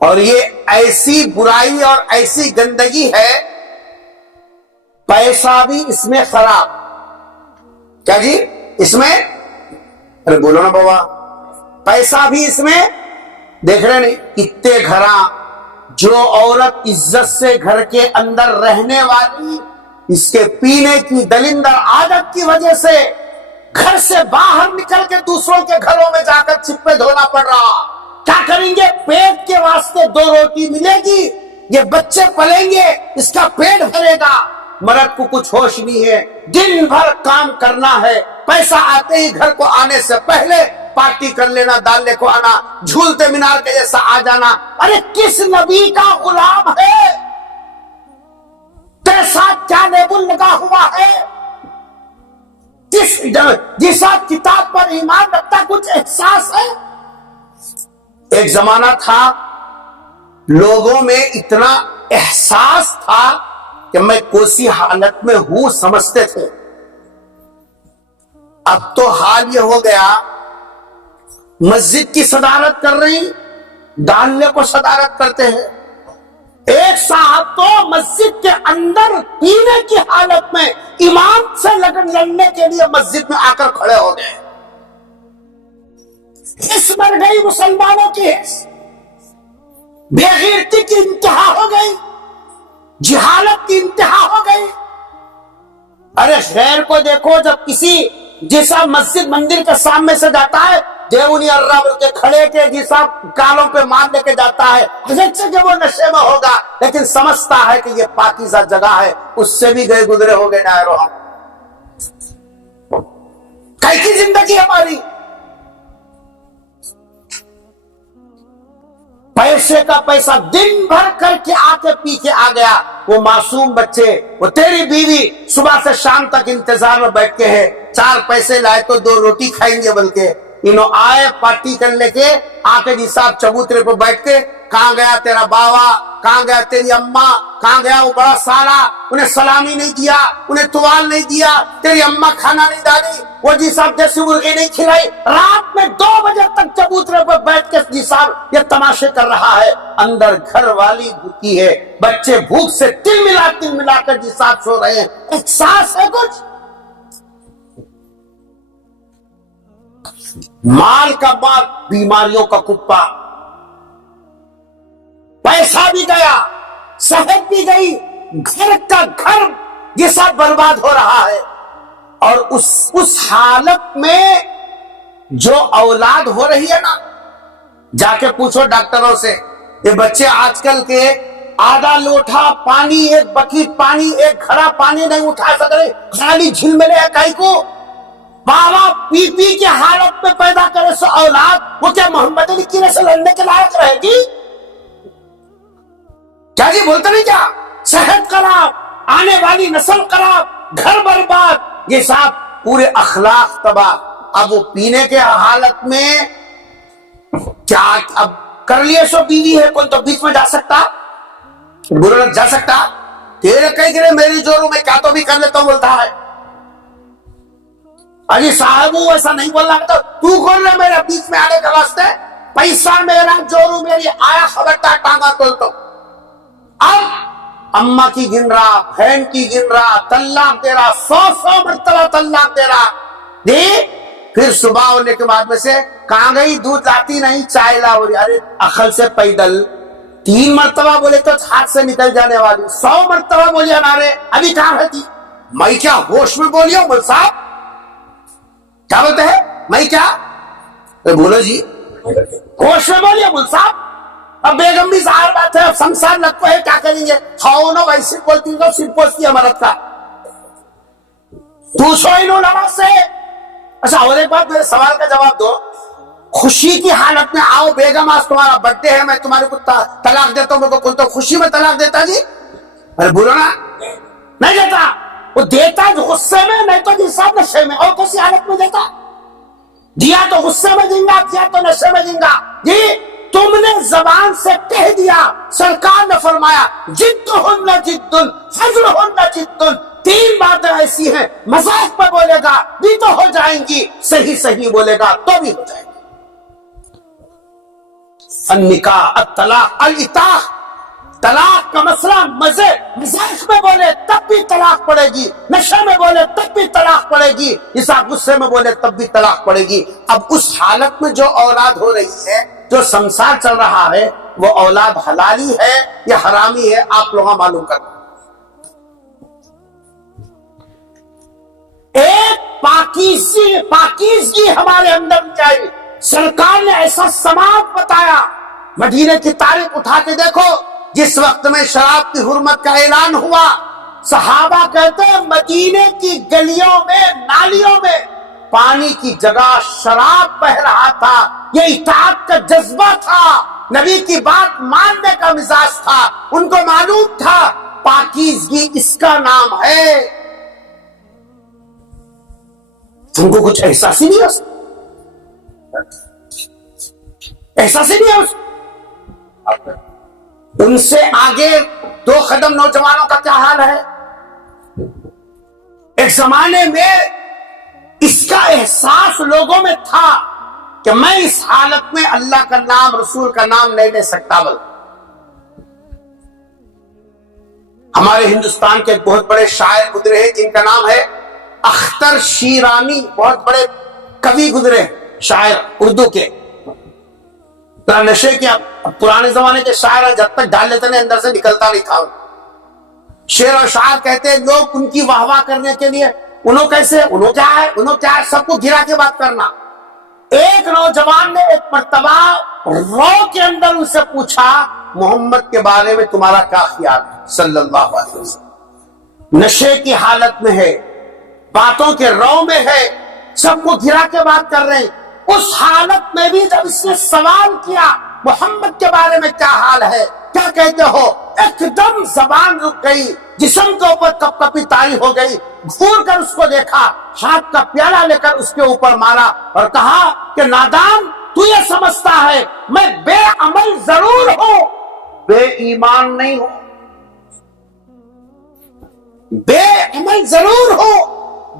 اور یہ ایسی برائی اور ایسی گندگی ہے، پیسہ بھی اس میں خراب، کیا جی اس میں، ارے بولو نا بابا، پیسہ بھی اس میں، دیکھ رہے نہیں کتنے گھراں جو عورت عزت سے گھر کے اندر رہنے والی، اس کے پینے کی دلندر عادت کی وجہ سے گھر سے باہر نکل کے دوسروں کے گھروں میں جا کر چھپے دھونا پڑ رہا، کیا کریں گے؟ پیٹ کے واسطے دو روٹی ملے گی، یہ بچے پلیں گے، اس کا پیٹ بھرے گا، مرد کو کچھ ہوش نہیں ہے، دن بھر کام کرنا ہے، پیسہ آتے ہی گھر کو آنے سے پہلے پارٹی کر لینا، ڈالنے کو آنا، جھولتے مینار کے جیسا آ جانا۔ ارے کس نبی کا غلام ہے؟ تیرے ساتھ کیا لیبل لگا ہوا ہے؟ جس کتاب پر ایمان رکھتا کچھ احساس ہے؟ ایک زمانہ تھا لوگوں میں اتنا احساس تھا کہ میں کوسی حالت میں ہوں سمجھتے تھے، اب تو حال یہ ہو گیا مسجد کی صدارت کر رہی، ڈالنے کو صدارت کرتے ہیں۔ ایک صاحب تو مسجد کے اندر پینے کی حالت میں امام سے لڑنے کے لیے مسجد میں آ کر کھڑے ہو گئے۔ اس بڑھ گئی مسلمانوں کی، بے غیرتی کی انتہا ہو گئی، جہالت کی انتہا ہو گئی۔ ارے غیر کو دیکھو، جب کسی جیسا مسجد مندر کے سامنے سے جاتا ہے، دیونی ارہ بول کے کھڑے کے جیسا کالوں پہ مار لے کے جاتا ہے، اگرچہ کہ وہ نشے میں ہوگا لیکن سمجھتا ہے کہ یہ پاکیزہ جگہ ہے، اس سے بھی گئے گزرے ہو گئے نائرو ہم۔ کیسی زندگی ہماری؟ پیسے کا پیسہ دن بھر کر کے آ کے پی کے آ گیا، وہ معصوم بچے، وہ تیری بیوی صبح سے شام تک انتظار میں بیٹھ کے ہے، 4 پیسے لائے تو 2 روٹی کھائیں گے، بلکہ انہوں آئے پارٹی کر لے کے آ کے جی صاحب چبوترے پہ بیٹھ کے، کہاں گیا تیرا باوا، کہاں گیا تیری اماں، کہاں گیا وہ بڑا سارا، انہیں سلامی نہیں دیا، انہیں توال نہیں دیا، تیری اماں کھانا نہیں ڈالی، وہ جی صاحب جیسی مرغی نہیں کھلائی، رات میں 2 بجے تک چبوترے پہ بیٹھ کے جی صاحب یہ تماشے کر رہا ہے، اندر گھر والی بھوکی ہے، بچے بھوک سے تل ملا کر جی صاحب سو رہے ہیں۔ احساس ہے کچھ؟ مال کا مال، بیماریوں کا کپا، پیسہ بھی گیا، صحت بھی گئی، گھر کا گھر جیسا برباد ہو رہا ہے۔ اور اس حالت میں جو اولاد ہو رہی ہے نا، جا کے پوچھو ڈاکٹروں سے، یہ بچے آج کل کے آدھا لوٹا پانی، ایک بکیٹ پانی، ایک گھڑا پانی نہیں اٹھا سک رہے، خالی جھلملے ہیں کائی کو، بابا پی پی کے حالت میں پیدا کرے سو اولاد، وہ کیا محمد علی کی سے لڑنے کے لائق رہے گی؟ کیا جی بولتے نہیں کیا؟ صحت خراب، آنے والی نسل خراب، گھر برباد، یہ صاحب پورے اخلاق تباہ۔ اب وہ پینے کے حالت میں کیا اب کر لیے سو بیوی ہے، کون تو بیچ میں جا سکتا؟ برا جا سکتا؟ تیرے کہیں گرے میری جوروں میں کیا تو بھی کر لیتا ہوں بولتا ہے۔ ارے صاحب ایسا نہیں بولنا، تو کون رہے میرے بیچ میں آنے کا واسطے؟ پیسہ میرا، جورو میری، آیا خبردار ٹانگا تول تو۔ اب اماں کی گن رہا، بہن کی گن رہا، طلاق دے رہا، 100 مرتبہ طلاق دے رہا، دے پھر صبح ہونے کے بعد میں سے کہاں گئی، دودھ لاتی نہیں، چائے لا ہو رہی، ارے عقل سے پیدل 3 مرتبہ بولے تو ہاتھ سے نکل جانے والی، 100 مرتبہ بولیا نارے، ابھی کہاں رہتی؟ میں کیا ہوش میں بولیا ہوں مول صاحب؟ کیا بولتے ہیں؟ میں کیا بولو جی، ہوش میں بولیا مول صاحب؟ اب بیگم بھی ظاہر بات ہے اب سنسار لگ کو ہے کیا کریں گے خواہوں بھائی صرف بولتی تو صرف پوچھتی ہے مرد کا پوچھو انہوں نماز سے. اچھا اور ایک بات میرے سوال کا جواب دو, خوشی کی حالت میں آؤ بیگم آج تمہارا برتھ ڈے ہے میں تمہارے کو طلاق دیتا ہوں, میرے کو کون تو خوشی میں طلاق دیتا جی؟ ارے بولو نا, نہیں دیتا. وہ دیتا غصے میں, نہیں تو حساب نشے میں, اور کسی حالت میں دیتا. دیا تو غصے میں دیں گا, دیا تو نشے میں دیں گا. جی تم نے زبان سے کہہ دیا, سرکار نے فرمایا جدہن جدن فضلہن جدن, 3 باتیں ایسی ہیں مذاق میں بولے گا بھی تو ہو جائیں گی, صحیح صحیح بولے گا تو بھی ہو جائیں گی. النکاح, الطلاق, الاتاق, طلاق کا مسئلہ مذاق میں بولے تب بھی طلاق پڑے گی, نشے میں بولے تب بھی طلاق پڑے گی, اس غصے میں بولے تب بھی طلاق پڑے گی. اب اس حالت میں جو اولاد ہو رہی ہے, جو سنسار چل رہا ہے, وہ اولاد حلالی ہے یا حرامی ہے آپ لوگ معلوم کرنا. ایک پاکیزگی ہمارے اندر چاہیے. سرکار نے ایسا سماعت بتایا, مدینے کی تاریخ اٹھا کے دیکھو, جس وقت میں شراب کی حرمت کا اعلان ہوا, صحابہ کہتے ہیں مدینے کی گلیوں میں نالیوں میں پانی کی جگہ شراب بہ رہا تھا. یہ اطاعت کا جذبہ تھا, نبی کی بات ماننے کا مزاج تھا. ان کو معلوم تھا پاکیزگی اس کا نام ہے. تم کو کچھ احساس ہی نہیں ہو, احساس ہی نہیں ہو. ان سے آگے 2 قدم نوجوانوں کا کیا حال ہے. ایک زمانے میں اس کا احساس لوگوں میں تھا کہ میں اس حالت میں اللہ کا نام رسول کا نام نہیں لے سکتا. ہمارے ہندوستان کے ایک بہت بڑے شاعر گزرے ہیں جن کا نام ہے اختر شیرانی, بہت بڑے کوی گزرے, شاعر اردو کے. نشے کے پرانے زمانے کے شاعر جب تک ڈال لیتے ہیں اندر سے نکلتا نہیں تھا. شعر اور شاعر کہتے ہیں لوگ ان کی واہ واہ کرنے کے لیے انہوں کیسے, انہوں کیا ہے, سب کو گرا کے بات کرنا. ایک نوجوان نے ایک مرتبہ رو کے اندر ان سے پوچھا محمد کے بارے میں تمہارا کیا خیال ہے صلی اللہ علیہ وسلم. نشے کی حالت میں ہے, باتوں کے رو میں ہے, سب کو گرا کے بات کر رہے ہیں. اس حالت میں بھی جب اس نے سوال کیا محمد کے بارے میں کیا حال ہے, کیا کہتے ہو, ایک دم زبان رک گئی, جسم کے اوپر کپ کپی طاری ہو گئی. گھور کر اس کو دیکھا, ہاتھ کا پیالہ لے کر اس کے اوپر مارا اور کہا کہ نادان تو یہ سمجھتا ہے میں بے عمل ضرور ہوں, بے ایمان نہیں ہوں. بے عمل ضرور ہو,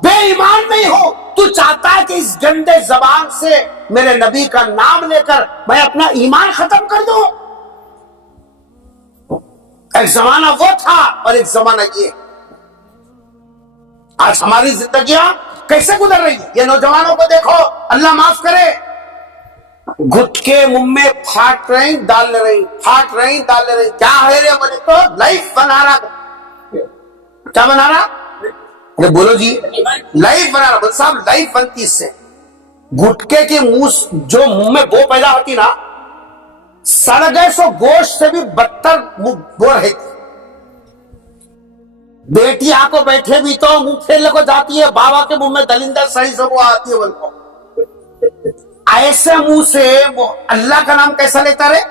بے ایمان نہیں ہو. تو چاہتا ہے کہ اس گندے زبان سے میرے نبی کا نام لے کر میں اپنا ایمان ختم کر دوں. ایک زمانہ وہ تھا اور ایک زمانہ یہ. آج ہماری زندگیاں کیسے گزر رہی ہیں یہ نوجوانوں کو دیکھو, اللہ معاف کرے, گھٹ کے منہ میں پھاٹ رہی ڈال رہی, پھاٹ رہی ڈال رہی. کیا ہے رے بولے تو لائف بنا رہا, کیا بنا رہا, بولو جی لائف بنا رہا. بول صاحب لائف بنتی اس سے, گھٹکے کے منہ جو منہ میں بو پیدا ہوتی نا, سڑ گئے سو گوشت سے بھی بدتر بو رہی تھی. بیٹی آ کو بیٹھے بھی تو منہ پھیرنے کو جاتی ہے, بابا کے منہ میں دلندر صحیح سے وہ آتی ہے. بول کو ایسے منہ سے وہ اللہ کا نام کیسا لیتا رہے,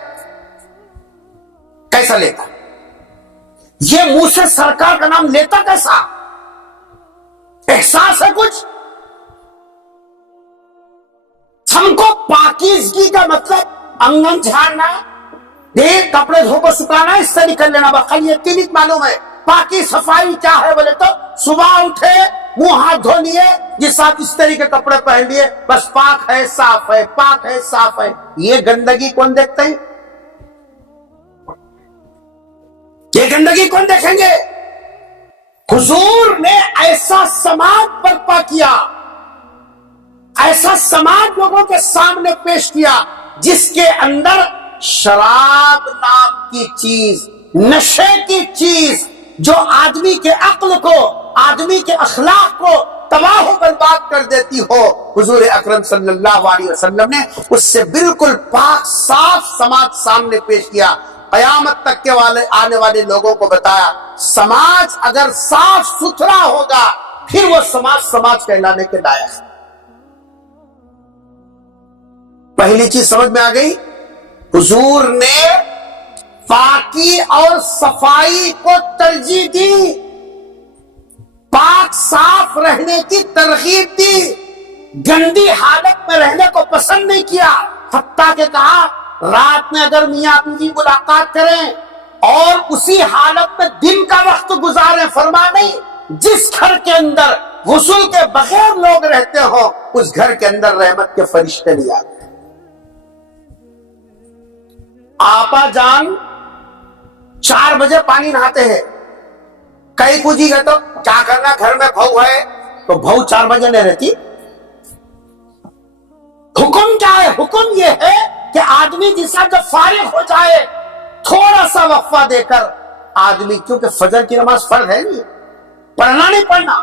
کیسا لیتا, یہ منہ سے سرکار کا نام لیتا کیسا, احساس ہے کچھ. ہم کو پاکیزگی کا مطلب انگن جھاڑنا, دیکھ کپڑے دھو کو سکھانا, اس سے نکل لینا, بخل یہ تین معلوم ہے. پاکی صفائی کیا ہے بولے تو صبح اٹھے منہ ہاتھ دھو لیے, جس ساتھ اس طریقے کپڑے پہن لیے, بس پاک ہے صاف ہے, پاک ہے صاف ہے. یہ گندگی کون دیکھتے ہیں, یہ گندگی کون دیکھیں گے. حضور نے ایسا سماج برپا کیا, ایسا سماج لوگوں کے سامنے پیش کیا جس کے اندر شراب نام کی چیز, نشے کی چیز, جو آدمی کے عقل کو, آدمی کے اخلاق کو تباہ و برباد کر دیتی ہو، حضور اکرم صلی اللہ علیہ وسلم نے اس سے بالکل پاک صاف سماج سامنے پیش کیا، قیامت تک کے آنے والے لوگوں کو بتایا سماج اگر صاف ستھرا ہوگا پھر وہ سماج کہلانے کے لائق ہے۔ پہلی چیز سمجھ میں آ گئی، حضور نے پاکی اور صفائی کو ترجیح دی، پاک صاف رہنے کی ترغیب دی، گندی حالت میں رہنے کو پسند نہیں کیا، حتیٰ کہ کہا رات میں اگر میاں بیوی ملاقات کریں اور اسی حالت میں دن کا وقت گزاریں، فرما نہیں جس گھر کے اندر غسل کے بغیر لوگ رہتے ہو اس گھر کے اندر رحمت کے فرشتے نہیں آتے۔ آپا جان 4 بجے پانی نہاتے ہیں، کئی پوچھی گئے تو کیا کرنا گھر میں بہو ہے تو بہو 4 بجے نہیں رہتی۔ حکم کیا ہے؟ حکم یہ ہے کہ آدمی جیسا جب فارغ ہو جائے تھوڑا سا وقفہ دے کر آدمی، کیونکہ فجر کی نماز فرض ہے نہیں، پڑھنا نہیں پڑھنا،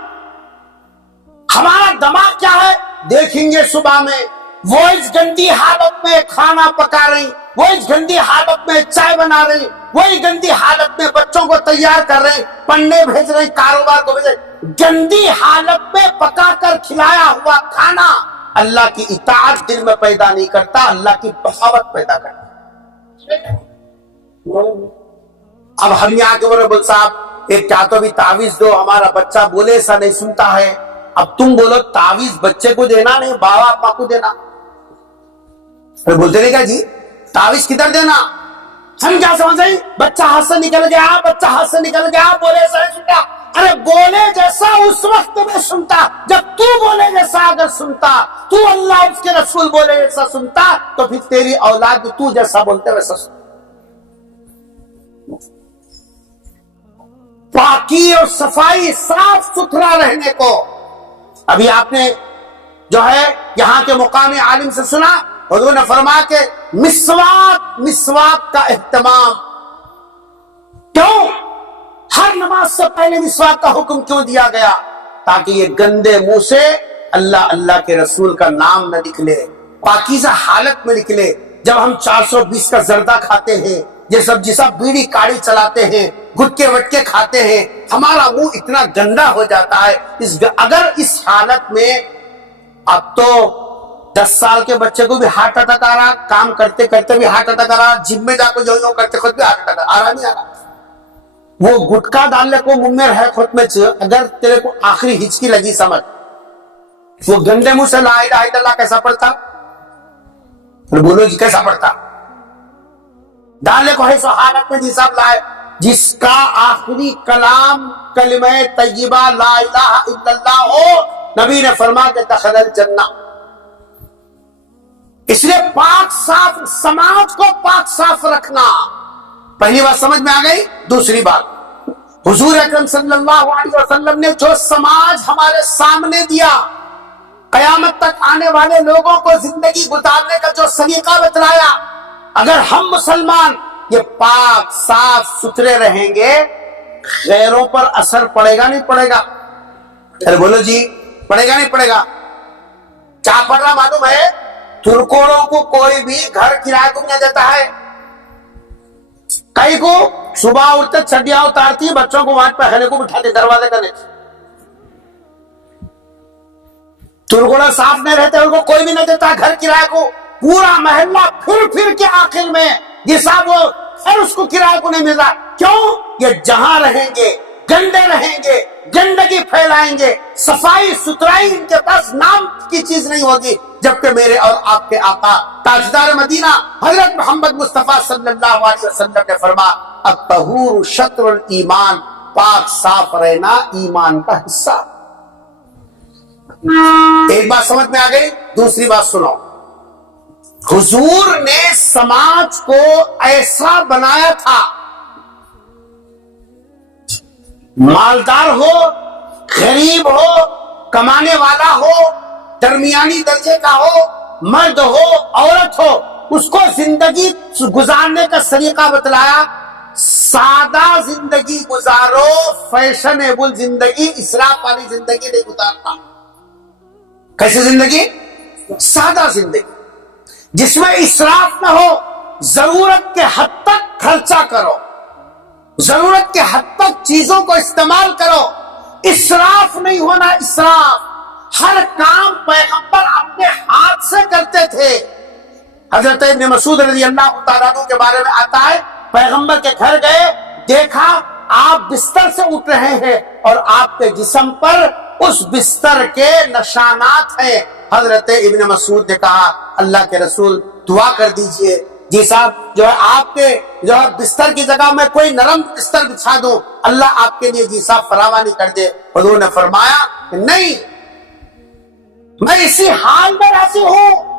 ہمارا دماغ کیا ہے دیکھیں گے صبح میں وہ اس گندی حالت میں کھانا پکا رہی، وہ اس گندی حالت میں چائے بنا رہی، وہی گندی حالت میں بچوں کو تیار کر رہے، پڑھنے بھیج رہے، کاروبار کو بھیج رہے، گندی حالت میں پکا کر کھلایا ہوا کھانا اللہ کی اطاعت دل میں پیدا نہیں کرتا، اللہ کی بغاوت پیدا کرتا۔ اب ہم یہاں کے بولے بول صاحب ایک کیا تو بھی تعویذ دو، ہمارا بچہ بولے ایسا نہیں سنتا ہے۔ اب تم بولو تعویذ بچے کو دینا نہیں باپ کو دینا، بولتے نہیں کیا جی تعویذ کدھر دینا؟ ہم کیا سمجھ رہے بچہ ہاتھ سے نکل گیا، بچہ ہاتھ سے نکل گیا، بولے ایسا نہیں سنتا۔ ارے بولے جیسا اس وقت میں سنتا جب تو بولے جیسا اگر سنتا، تو اللہ اس کے رسول بولے جیسا سنتا تو پھر تیری اولاد بھی تو جیسا بولتے ویسا سنتا۔ پاکی اور صفائی، صاف ستھرا رہنے کو ابھی آپ نے جو ہے یہاں کے مقامی عالم سے سنا، حضور نے فرمایا کہ مسواک کا اہتمام کیوں، ہر نماز سے پہلے مسواک کا حکم کیوں دیا گیا؟ تاکہ یہ گندے منہ سے اللہ کے رسول کا نام نہ نکلے، پاکیزہ حالت میں نکلے۔ جب ہم 420 کا زردہ کھاتے ہیں، جیسا بیڑی کاڑی چلاتے ہیں، گٹکے وٹکے کھاتے ہیں، ہمارا منہ اتنا گندا ہو جاتا ہے۔ اگر اس حالت میں اب تو 10 سال کے بچے کو بھی ہارٹ اٹیک آ رہا، کام کرتے کرتے بھی ہارٹ اٹیک آ رہا، جم میں جا کے جو کرتے خود بھی ہارٹ اٹیک آ رہا نہیں آ رہا۔ وہ گٹکا ڈالنے کو منہ میں رہے خود میں اگر تیرے کو آخری ہچکی لگی سمجھ، وہ گندے منہ سے لا الہ الا اللہ کیسا پڑتا؟ بولو جی کیسا پڑتا؟ ڈالنے کو ہے سو حالت میں جیسا لائے جس کا آخری کلام کلمہ طیبہ لا الہ الا اللہ ہو، نبی نے فرمایا کہ دخل الجنہ۔ اس لیے پاک صاف سماج کو پاک صاف رکھنا، پہلی بات سمجھ میں آ گئی۔ دوسری بات، حضور اکرم صلی اللہ علیہ وسلم نے جو سماج ہمارے سامنے دیا، قیامت تک آنے والے لوگوں کو زندگی گزارنے کا جو سلیقہ بتلایا، اگر ہم مسلمان یہ پاک صاف ستھرے رہیں گے غیروں پر اثر پڑے گا نہیں پڑے گا؟ ارے بولو جی پڑے گا نہیں پڑے گا؟ کیا پڑ رہا معلوم ہے؟ ترکوڑوں کو کوئی بھی گھر کرائے کو نہیں دیتا ہے، کئی کو صبح اٹھتے چڈیاں اتارتی بچوں کو وہاں پہلے کو بٹھاتے دروازے کا نیچے، ترکوڑا صاف نہیں رہتے ان کو کوئی بھی نہیں دیتا گھر کرائے کو، پورا محلہ پھر کے آخر میں یہ صاحب وہ پھر اس کو کرائے کو نہیں ملتا۔ کیوں؟ یہ جہاں رہیں گے گندے رہیں گے، گندگی پھیلائیں گے، صفائی ستھرائی ان کے پاس نام کی چیز نہیں ہوگی، جبکہ میرے اور آپ کے آقا تاجدار مدینہ حضرت محمد مصطفیٰ صلی اللہ علیہ وسلم نے فرمایا الطہور شطر الایمان، پاک صاف رہنا ایمان کا حصہ۔ ایک بات سمجھ میں آ گئی، دوسری بات سنو، حضور نے سماج کو ایسا بنایا تھا، مالدار ہو، غریب ہو، کمانے والا ہو، درمیانی درجے کا ہو، مرد ہو، عورت ہو، اس کو زندگی گزارنے کا طریقہ بتلایا۔ سادہ زندگی گزارو، فیشنیبل زندگی، اسراف والی زندگی نہیں گزارنا۔ کیسی زندگی؟ سادہ زندگی جس میں اسراف نہ ہو، ضرورت کے حد تک خرچہ کرو، ضرورت کے حد تک چیزوں کو استعمال کرو، اسراف نہیں ہونا۔ اسراف ہر کام پیغمبر اپنے ہاتھ سے کرتے تھے۔ حضرت ابن مسعود رضی اللہ تعالیٰ عنہ کے بارے میں آتا ہے، پیغمبر کے گھر گئے، دیکھا آپ بستر سے اٹھ رہے ہیں اور آپ کے جسم پر اس بستر کے نشانات ہیں۔ حضرت ابن مسعود نے کہا اللہ کے رسول دعا کر دیجئے، جی صاحب جو ہے آپ کے جو ہے بستر کی جگہ میں کوئی نرم بستر بچھا دوں، اللہ آپ کے لیے جی صاحب فراوانی کر دے۔ حضور نے فرمایا کہ نہیں، میں اسی حال میں راضی ہوں۔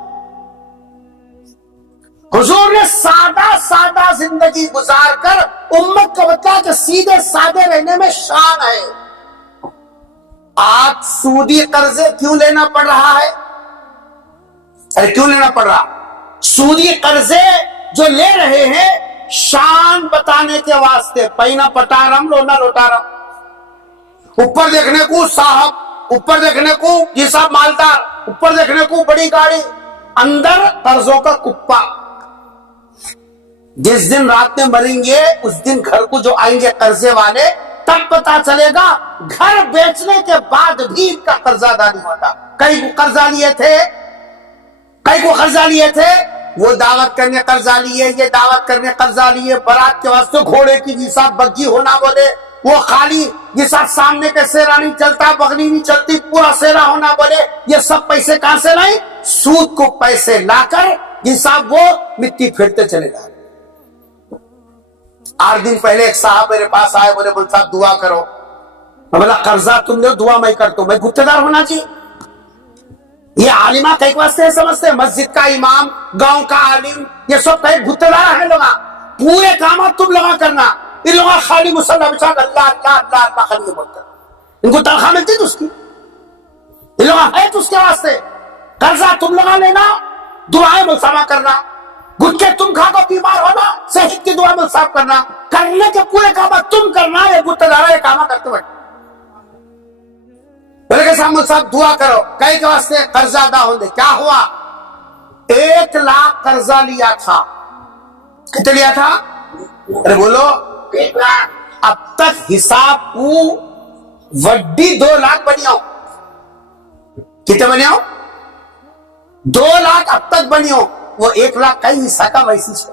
حضور نے سادہ زندگی گزار کر امت کو بتایا کہ سیدھے سادے رہنے میں شان ہے۔ آج سودی قرضے کیوں لینا پڑ رہا ہے؟ ارے کیوں لینا پڑ رہا؟ سودی قرضے جو لے رہے ہیں شان بتانے کے واسطے، پینا پٹارم لونا لوٹارم، اوپر دیکھنے کو صاحب، اوپر دیکھنے کو جی صاحب مالدار، اوپر دیکھنے کو بڑی گاڑی، اندر قرضوں کا کپا۔ جس دن رات میں مریں گے اس دن گھر کو جو آئیں گے قرضے والے، تب پتا چلے گا گھر بیچنے کے بعد بھی ان کا قرضہ ادا نہیں ہوتا۔ کئی کو قرضہ لیے تھے، وہ دعوت کرنے قرضہ لیے، یہ دعوت کرنے قرضہ لیے، برات کے واسطے گھوڑے کی جی صاحب بگی ہونا بولے، وہ خالی جی صاحب سامنے کے سیرا نہیں چلتا، بغلی نہیں چلتی، پورا سیرا ہونا بولے، یہ سب پیسے کہاں سے لائیں؟ سود کو پیسے لا کر جی صاحب وہ مٹی پھیرتے چلے جائیں۔ 8 دن پہلے ایک صاحب میرے پاس آئے، بولے بول صاحب دعا کرو۔ میں بولا قرضہ تم نے، دعا میں کرتا ہوں، میں گتہ دار ہونا چاہیے؟ یہ عالمہ کئی واسطے سمجھتے ہیں، مسجد کا امام، گاؤں کا عالم، یہ سب کئی گتہ دار ہیں لوگ، پورے کامات تم لوگا کرنا۔ ان لوگا خالی مسلح بچا کر اللہ اللہ اللہ اللہ خالی بولتا، ان کو تنخواہ ملتی تو اس کی، ان لوگا ہے تو اس کے واسطے۔ قرضہ تم لوگا لینا، دعائیں ملسامہ کرنا، گٹکے تم کھا کر بیمار ہونا، صحت کی دعا میں صاف کرنا، کرنے کے پورے کام تم کرنا، یہ گتہ دارا یہ کام کرتے ہوئے بولے کہ صاحب دعا کرو، کئی کے واسطے قرضہ ادا ہوں دے۔ کیا ہوا؟ 1 لاکھ قرضہ لیا تھا۔ کتنے لیا تھا؟ ارے بولو، اب تک حساب کو وڈی 2 لاکھ بنیا ہو۔ کتنے بنیا ہو؟ 2 لاکھ اب تک بنی ہو۔ وہ 1 لاکھ کئی حصہ کا ویسی چھو۔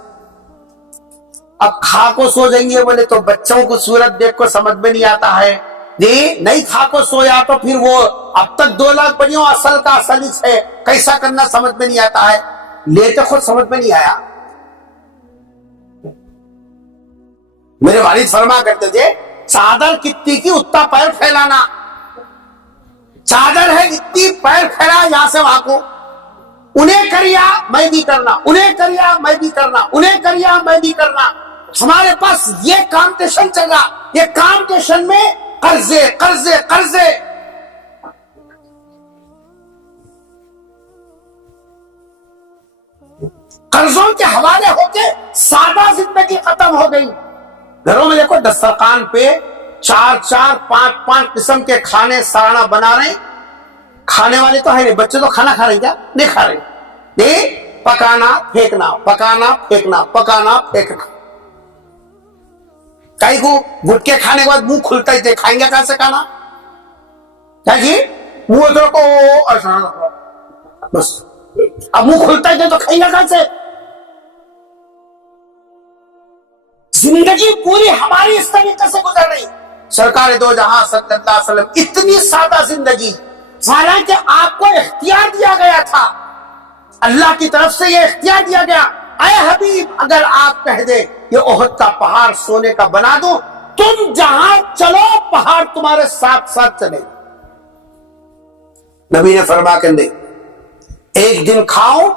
اب کھا کو سو جائیں گے بولے تو بچوں کو صورت دیکھ کو سمجھ میں نہیں آتا ہے، جی نہیں کھا کو سویا تو پھر وہ اب تک 2 لاکھ بنی ہو، اصل کا اصل ہی ہے، کیسا کرنا سمجھ میں نہیں آتا ہے، لیتے خود سمجھ میں نہیں آیا۔ میرے والد فرما کرتے تھے چادر کتنی کی اتنا پیر پھیلانا، چادر ہے اتنی پیر پھیلا یہاں سے وہاں کو، انہیں کریا میں بھی کرنا، انہیں کریا میں بھی کرنا، انہیں کریا میں بھی کرنا۔ ہمارے پاس یہ کمپٹیشن چل رہا، یہ کمپٹیشن میں قرضے قرضے قرضے۔ قرضوں کے حوالے ہو کے سادہ زندگی ختم ہو گئی۔ گھروں میں دیکھو دسترخوان پہ 4 5 قسم کے کھانے سالانہ بنا رہے ہیں، کھانے والے تو ہے نہیں، بچے تو کھانا کھا رہے ہیں کیا؟ نہیں کھا رہے، نہیں پکانا پھینکنا، پکانا پھینکنا، پکانا پھینکنا۔ کئی کو گٹکے کھانے کے بعد منہ کھلتا ہی تھے، کھائیں گے کہاں سے کھانا؟ کیا جی منہ ادھر کو بس، اب منہ کھلتا ہی تھے تو کھائیں گے کہاں سے؟ زندگی پوری ہماری اس طریقے سے گزر رہی۔ سرکار دو جہاں صلی اللہ علیہ وسلم اتنی سادہ زندگی، حالانکہ آپ کو اختیار دیا گیا تھا، اللہ کی طرف سے یہ اختیار دیا گیا، اے حبیب اگر آپ کہہ دے یہ احد کا پہاڑ سونے کا بنا دو، تم جہاں چلو پہاڑ تمہارے ساتھ ساتھ چلے۔ نبی نے فرما کر دے ایک دن کھاؤ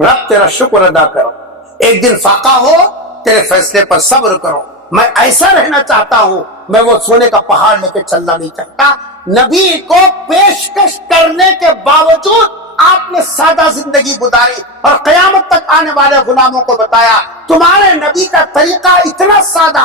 رب تیرا شکر ادا کرو، ایک دن فاقہ ہو تیرے فیصلے پر صبر کرو، میں ایسا رہنا چاہتا ہوں، میں وہ سونے کا پہاڑ لے کے چلنا نہیں چاہتا۔ نبی کو پیشکش کرنے کے باوجود آپ نے سادہ زندگی گزاری اور قیامت تک آنے والے غلاموں کو بتایا تمہارے نبی کا طریقہ اتنا سادہ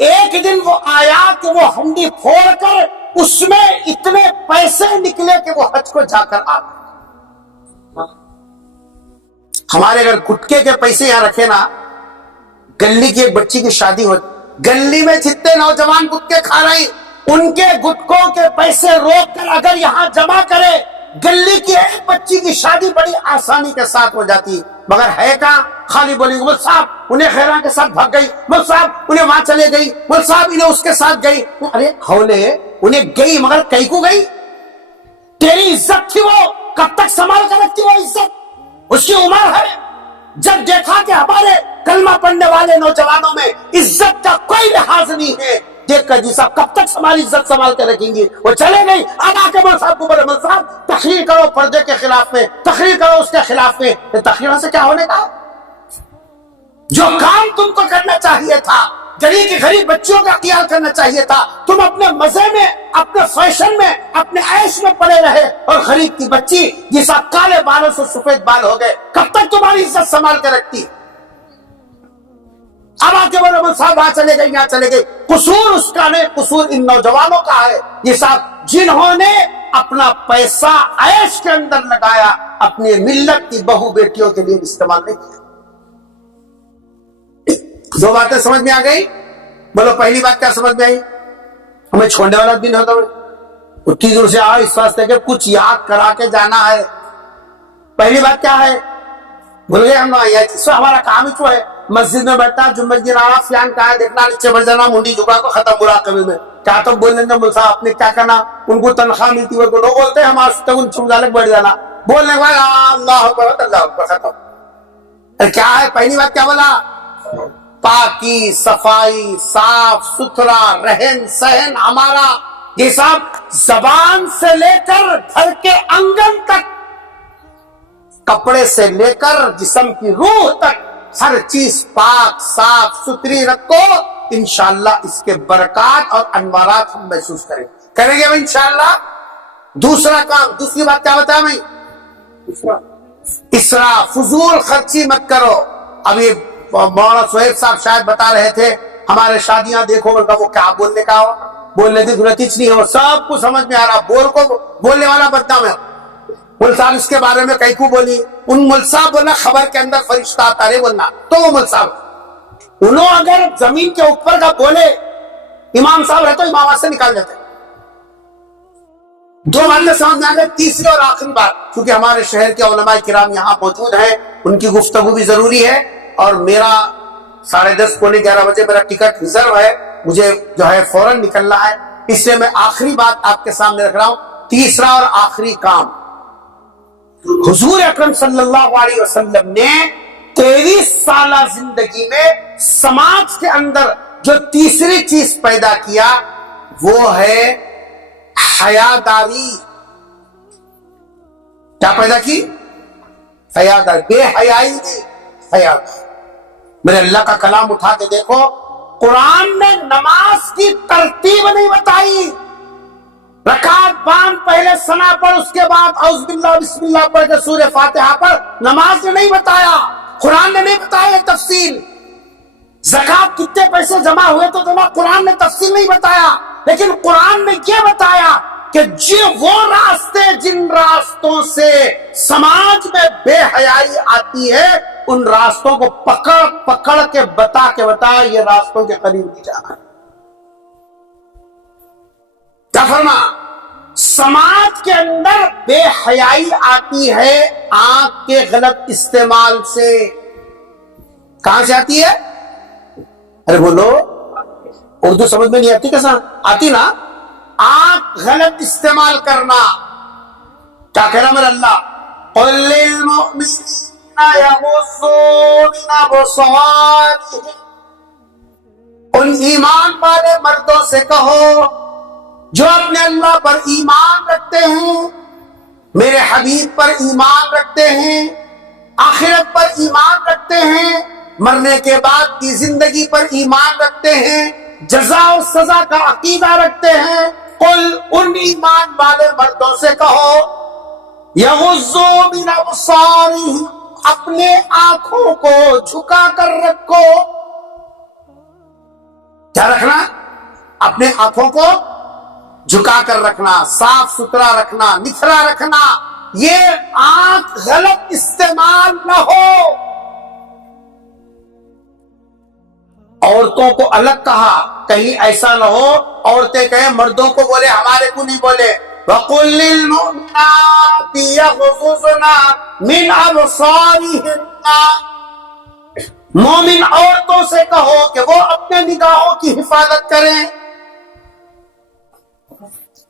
ایک دن وہ آیا کہ وہ ہنڈی پھوڑ کر اس میں اتنے پیسے نکلے کہ وہ حج کو جا کر آ گئے۔ ہمارے اگر گٹکے کے پیسے یہاں رکھے نا، گلی کی ایک بچی کی شادی ہو، گلی میں جتنے نوجوان گٹکے کھا رہے ہیں ان کے گٹکوں کے پیسے روک کر اگر یہاں جمع کرے، گلی کی ایک بچی کی شادی بڑی آسانی کے ساتھ ہو جاتی۔ مگر ہے کہاں؟ خالی بولیں گے مول صاحب انہیں خیران کے ساتھ بھاگ گئی، مول صاحب انہیں وہاں چلے گئی، مول صاحب انہیں اس کے ساتھ گئی۔ ارے ہولے انہیں گئی مگر کئی کو گئی؟ تیری عزت تھی، وہ کب تک سنبھال کر رکھتی وہ عزت؟ اس کی عمر ہے۔ جب دیکھا کہ ہمارے کلمہ پڑھنے والے نوجوانوں میں عزت کا کوئی لحاظ نہیں ہے، دیکھ کر جی صاحب کب تک ہماری عزت سنبھال کے رکھیں گی؟ وہ چلے گئی۔ اب آ کے مول صاحب کو بولے مول صاحب تقریر کرو پردے کے خلاف میں، تقریر کرو اس کے خلاف میں۔ تقریروں سے کیا ہونے کا؟ جو کام تم کو کرنا چاہیے تھا، غریب کی غریب بچیوں کا خیال کرنا چاہیے تھا، تم اپنے مزے میں، اپنے فیشن میں، اپنے عیش میں پڑے رہے، اور غریب کی بچی جس کالے بالوں سے سفید بال ہو گئے، کب تک تمہاری عزت سنبھال کے رکھتی؟ اب آ کے بولے مول صاحب وہاں چلے گئے یہاں چلے گئے۔ قصور اس کا نہیں، قصور ان نوجوانوں کا ہے یہ صاحب، جنہوں نے اپنا پیسہ عیش کے اندر لگایا، اپنی ملت کی بہو بیٹیوں کے لیے استعمال نہیں کیا۔ دو باتیں سمجھ میں آ گئی؟ بولو پہلی بات کیا سمجھ میں آئی؟ ہمیں چھوڑنے والا دن ہوتا ہے اتنی دور سے آ اس واسطے کہ کچھ یاد کرا کے جانا ہے۔ پہلی بات کیا ہے؟ بھول گئے ہم ہمارا کام ہی ہے مسجد میں بیٹھتا جمعہ کی نماز فیان کہا دیکھنا نیچے بڑھ جانا منڈی جھکا کو ختم مراقبے میں کیا تو بول لیں گے مول صاحب اپنے کیا کرنا، ان کو تنخواہ ملتی ہے لوگ بولتے ہیں ہمارے ان چمزالک بڑھ جانا، بولنے کے بعد اللہ اکبر اللہ اکبر ختم۔ کیا ہے پہلی بات کیا بولا؟ پاکی صفائی صاف ستھرا رہن سہن ہمارا، یہ سب زبان سے لے کر گھر کے انگن تک، کپڑے سے لے کر جسم کی روح تک ہر چیز پاک صاف ستھری رکھو، انشاءاللہ اس کے برکات اور انوارات ہم محسوس کریں گے انشاءاللہ۔ دوسرا کام، دوسری بات کیا بتایا میں؟ اسراف فضول خرچی مت کرو۔ ابھی مولانا سہیب صاحب شاید بتا رہے تھے ہمارے شادیاں دیکھو وہ کیا بولنے کا ہو، بولنے کی ضرورت ہی نہیں ہے، وہ سب کو سمجھ میں آ رہا، بولنے والا بدنام ہے۔ مول صاحب اس کے بارے میں کئی کو بولی، ان مول صاحب بولنا خبر کے اندر فرشتہ آتا رہے بولنا، تو وہ مول صاحب انہوں اگر زمین کے اوپر کا بولے امام صاحب رہے تو امام سے نکال دیتے۔ دو باتیں سمجھ میں آ گئے۔ تیسری اور آخری بات، کیونکہ ہمارے شہر کے علماء کرام یہاں موجود ہیں، ان کی گفتگو بھی ضروری ہے، اور میرا 10:30 پونے 11 بجے میرا ٹکٹ ریزرو ہے، مجھے جو ہے فوراً نکلنا ہے، اس لیے میں آخری بات آپ کے سامنے رکھ رہا ہوں۔ تیسرا اور آخری کام، حضور اکرم صلی اللہ علیہ وسلم نے 23 سالہ زندگی میں سماج کے اندر جو تیسری چیز پیدا کیا وہ ہے حیاداری۔ کیا پیدا کی؟ حیاداری، بے حیائی نہیں، حیاداری۔ میرے اللہ کا کلام اٹھا کے دیکھو، قرآن نے نماز کی ترتیب نہیں بتائی، رکعت باندھ پہلے ثنا پڑھ اس کے بعد اعوذ باللہ بسم اللہ پڑھ کے سورہ فاتحہ پڑھ، نماز نے نہیں بتایا، قرآن نے نہیں بتایا تفصیل۔ زکات کتنے پیسے جمع ہوئے تو جناب قرآن نے تفصیل نہیں بتایا، لیکن قرآن نے یہ بتایا کہ وہ راستے جن راستوں سے سماج میں بے حیائی آتی ہے ان راستوں کو پکڑ کے بتا یہ راستوں کے قریب نہیں جانا۔ کیا فرما؟ سماج کے اندر بے حیائی آتی ہے آنکھ کے غلط استعمال سے۔ کہاں سے آتی ہے؟ ارے بولو، اردو سمجھ میں نہیں آتی؟ کیسا آتی نا؟ آنکھ غلط استعمال کرنا۔ کیا کہہ رہا میرا اللہ؟ قُل لِّلْمُؤْمِنِينَ يَغُضُّوا مِنْ أَبْصَارِهِمْ، ان ایمان والے مردوں سے کہو جو اپنے اللہ پر ایمان رکھتے ہیں، میرے حبیب پر ایمان رکھتے ہیں، آخرت پر ایمان رکھتے ہیں، مرنے کے بعد کی زندگی پر ایمان رکھتے ہیں، جزا اور سزا کا عقیدہ رکھتے ہیں، قل ان ایمان والے مردوں سے کہو یغضوا من ابصارہم، اپنے آنکھوں کو جھکا کر رکھو۔ کیا رکھنا؟ اپنے آنکھوں کو جھکا کر رکھنا، صاف ستھرا رکھنا، نکھرا رکھنا، یہ آنکھ غلط استعمال نہ ہو۔ عورتوں کو الگ کہا، کہیں ایسا نہ ہو عورتیں کہیں مردوں کو بولے ہمارے کو نہیں بولے۔ وَقُلْ لِلْمُؤْمِنَاتِ يَغْضُضْنَ مِنْ أَبْصَارِهِنَّ، مومن عورتوں سے کہو کہ وہ اپنے نگاہوں کی حفاظت کریں۔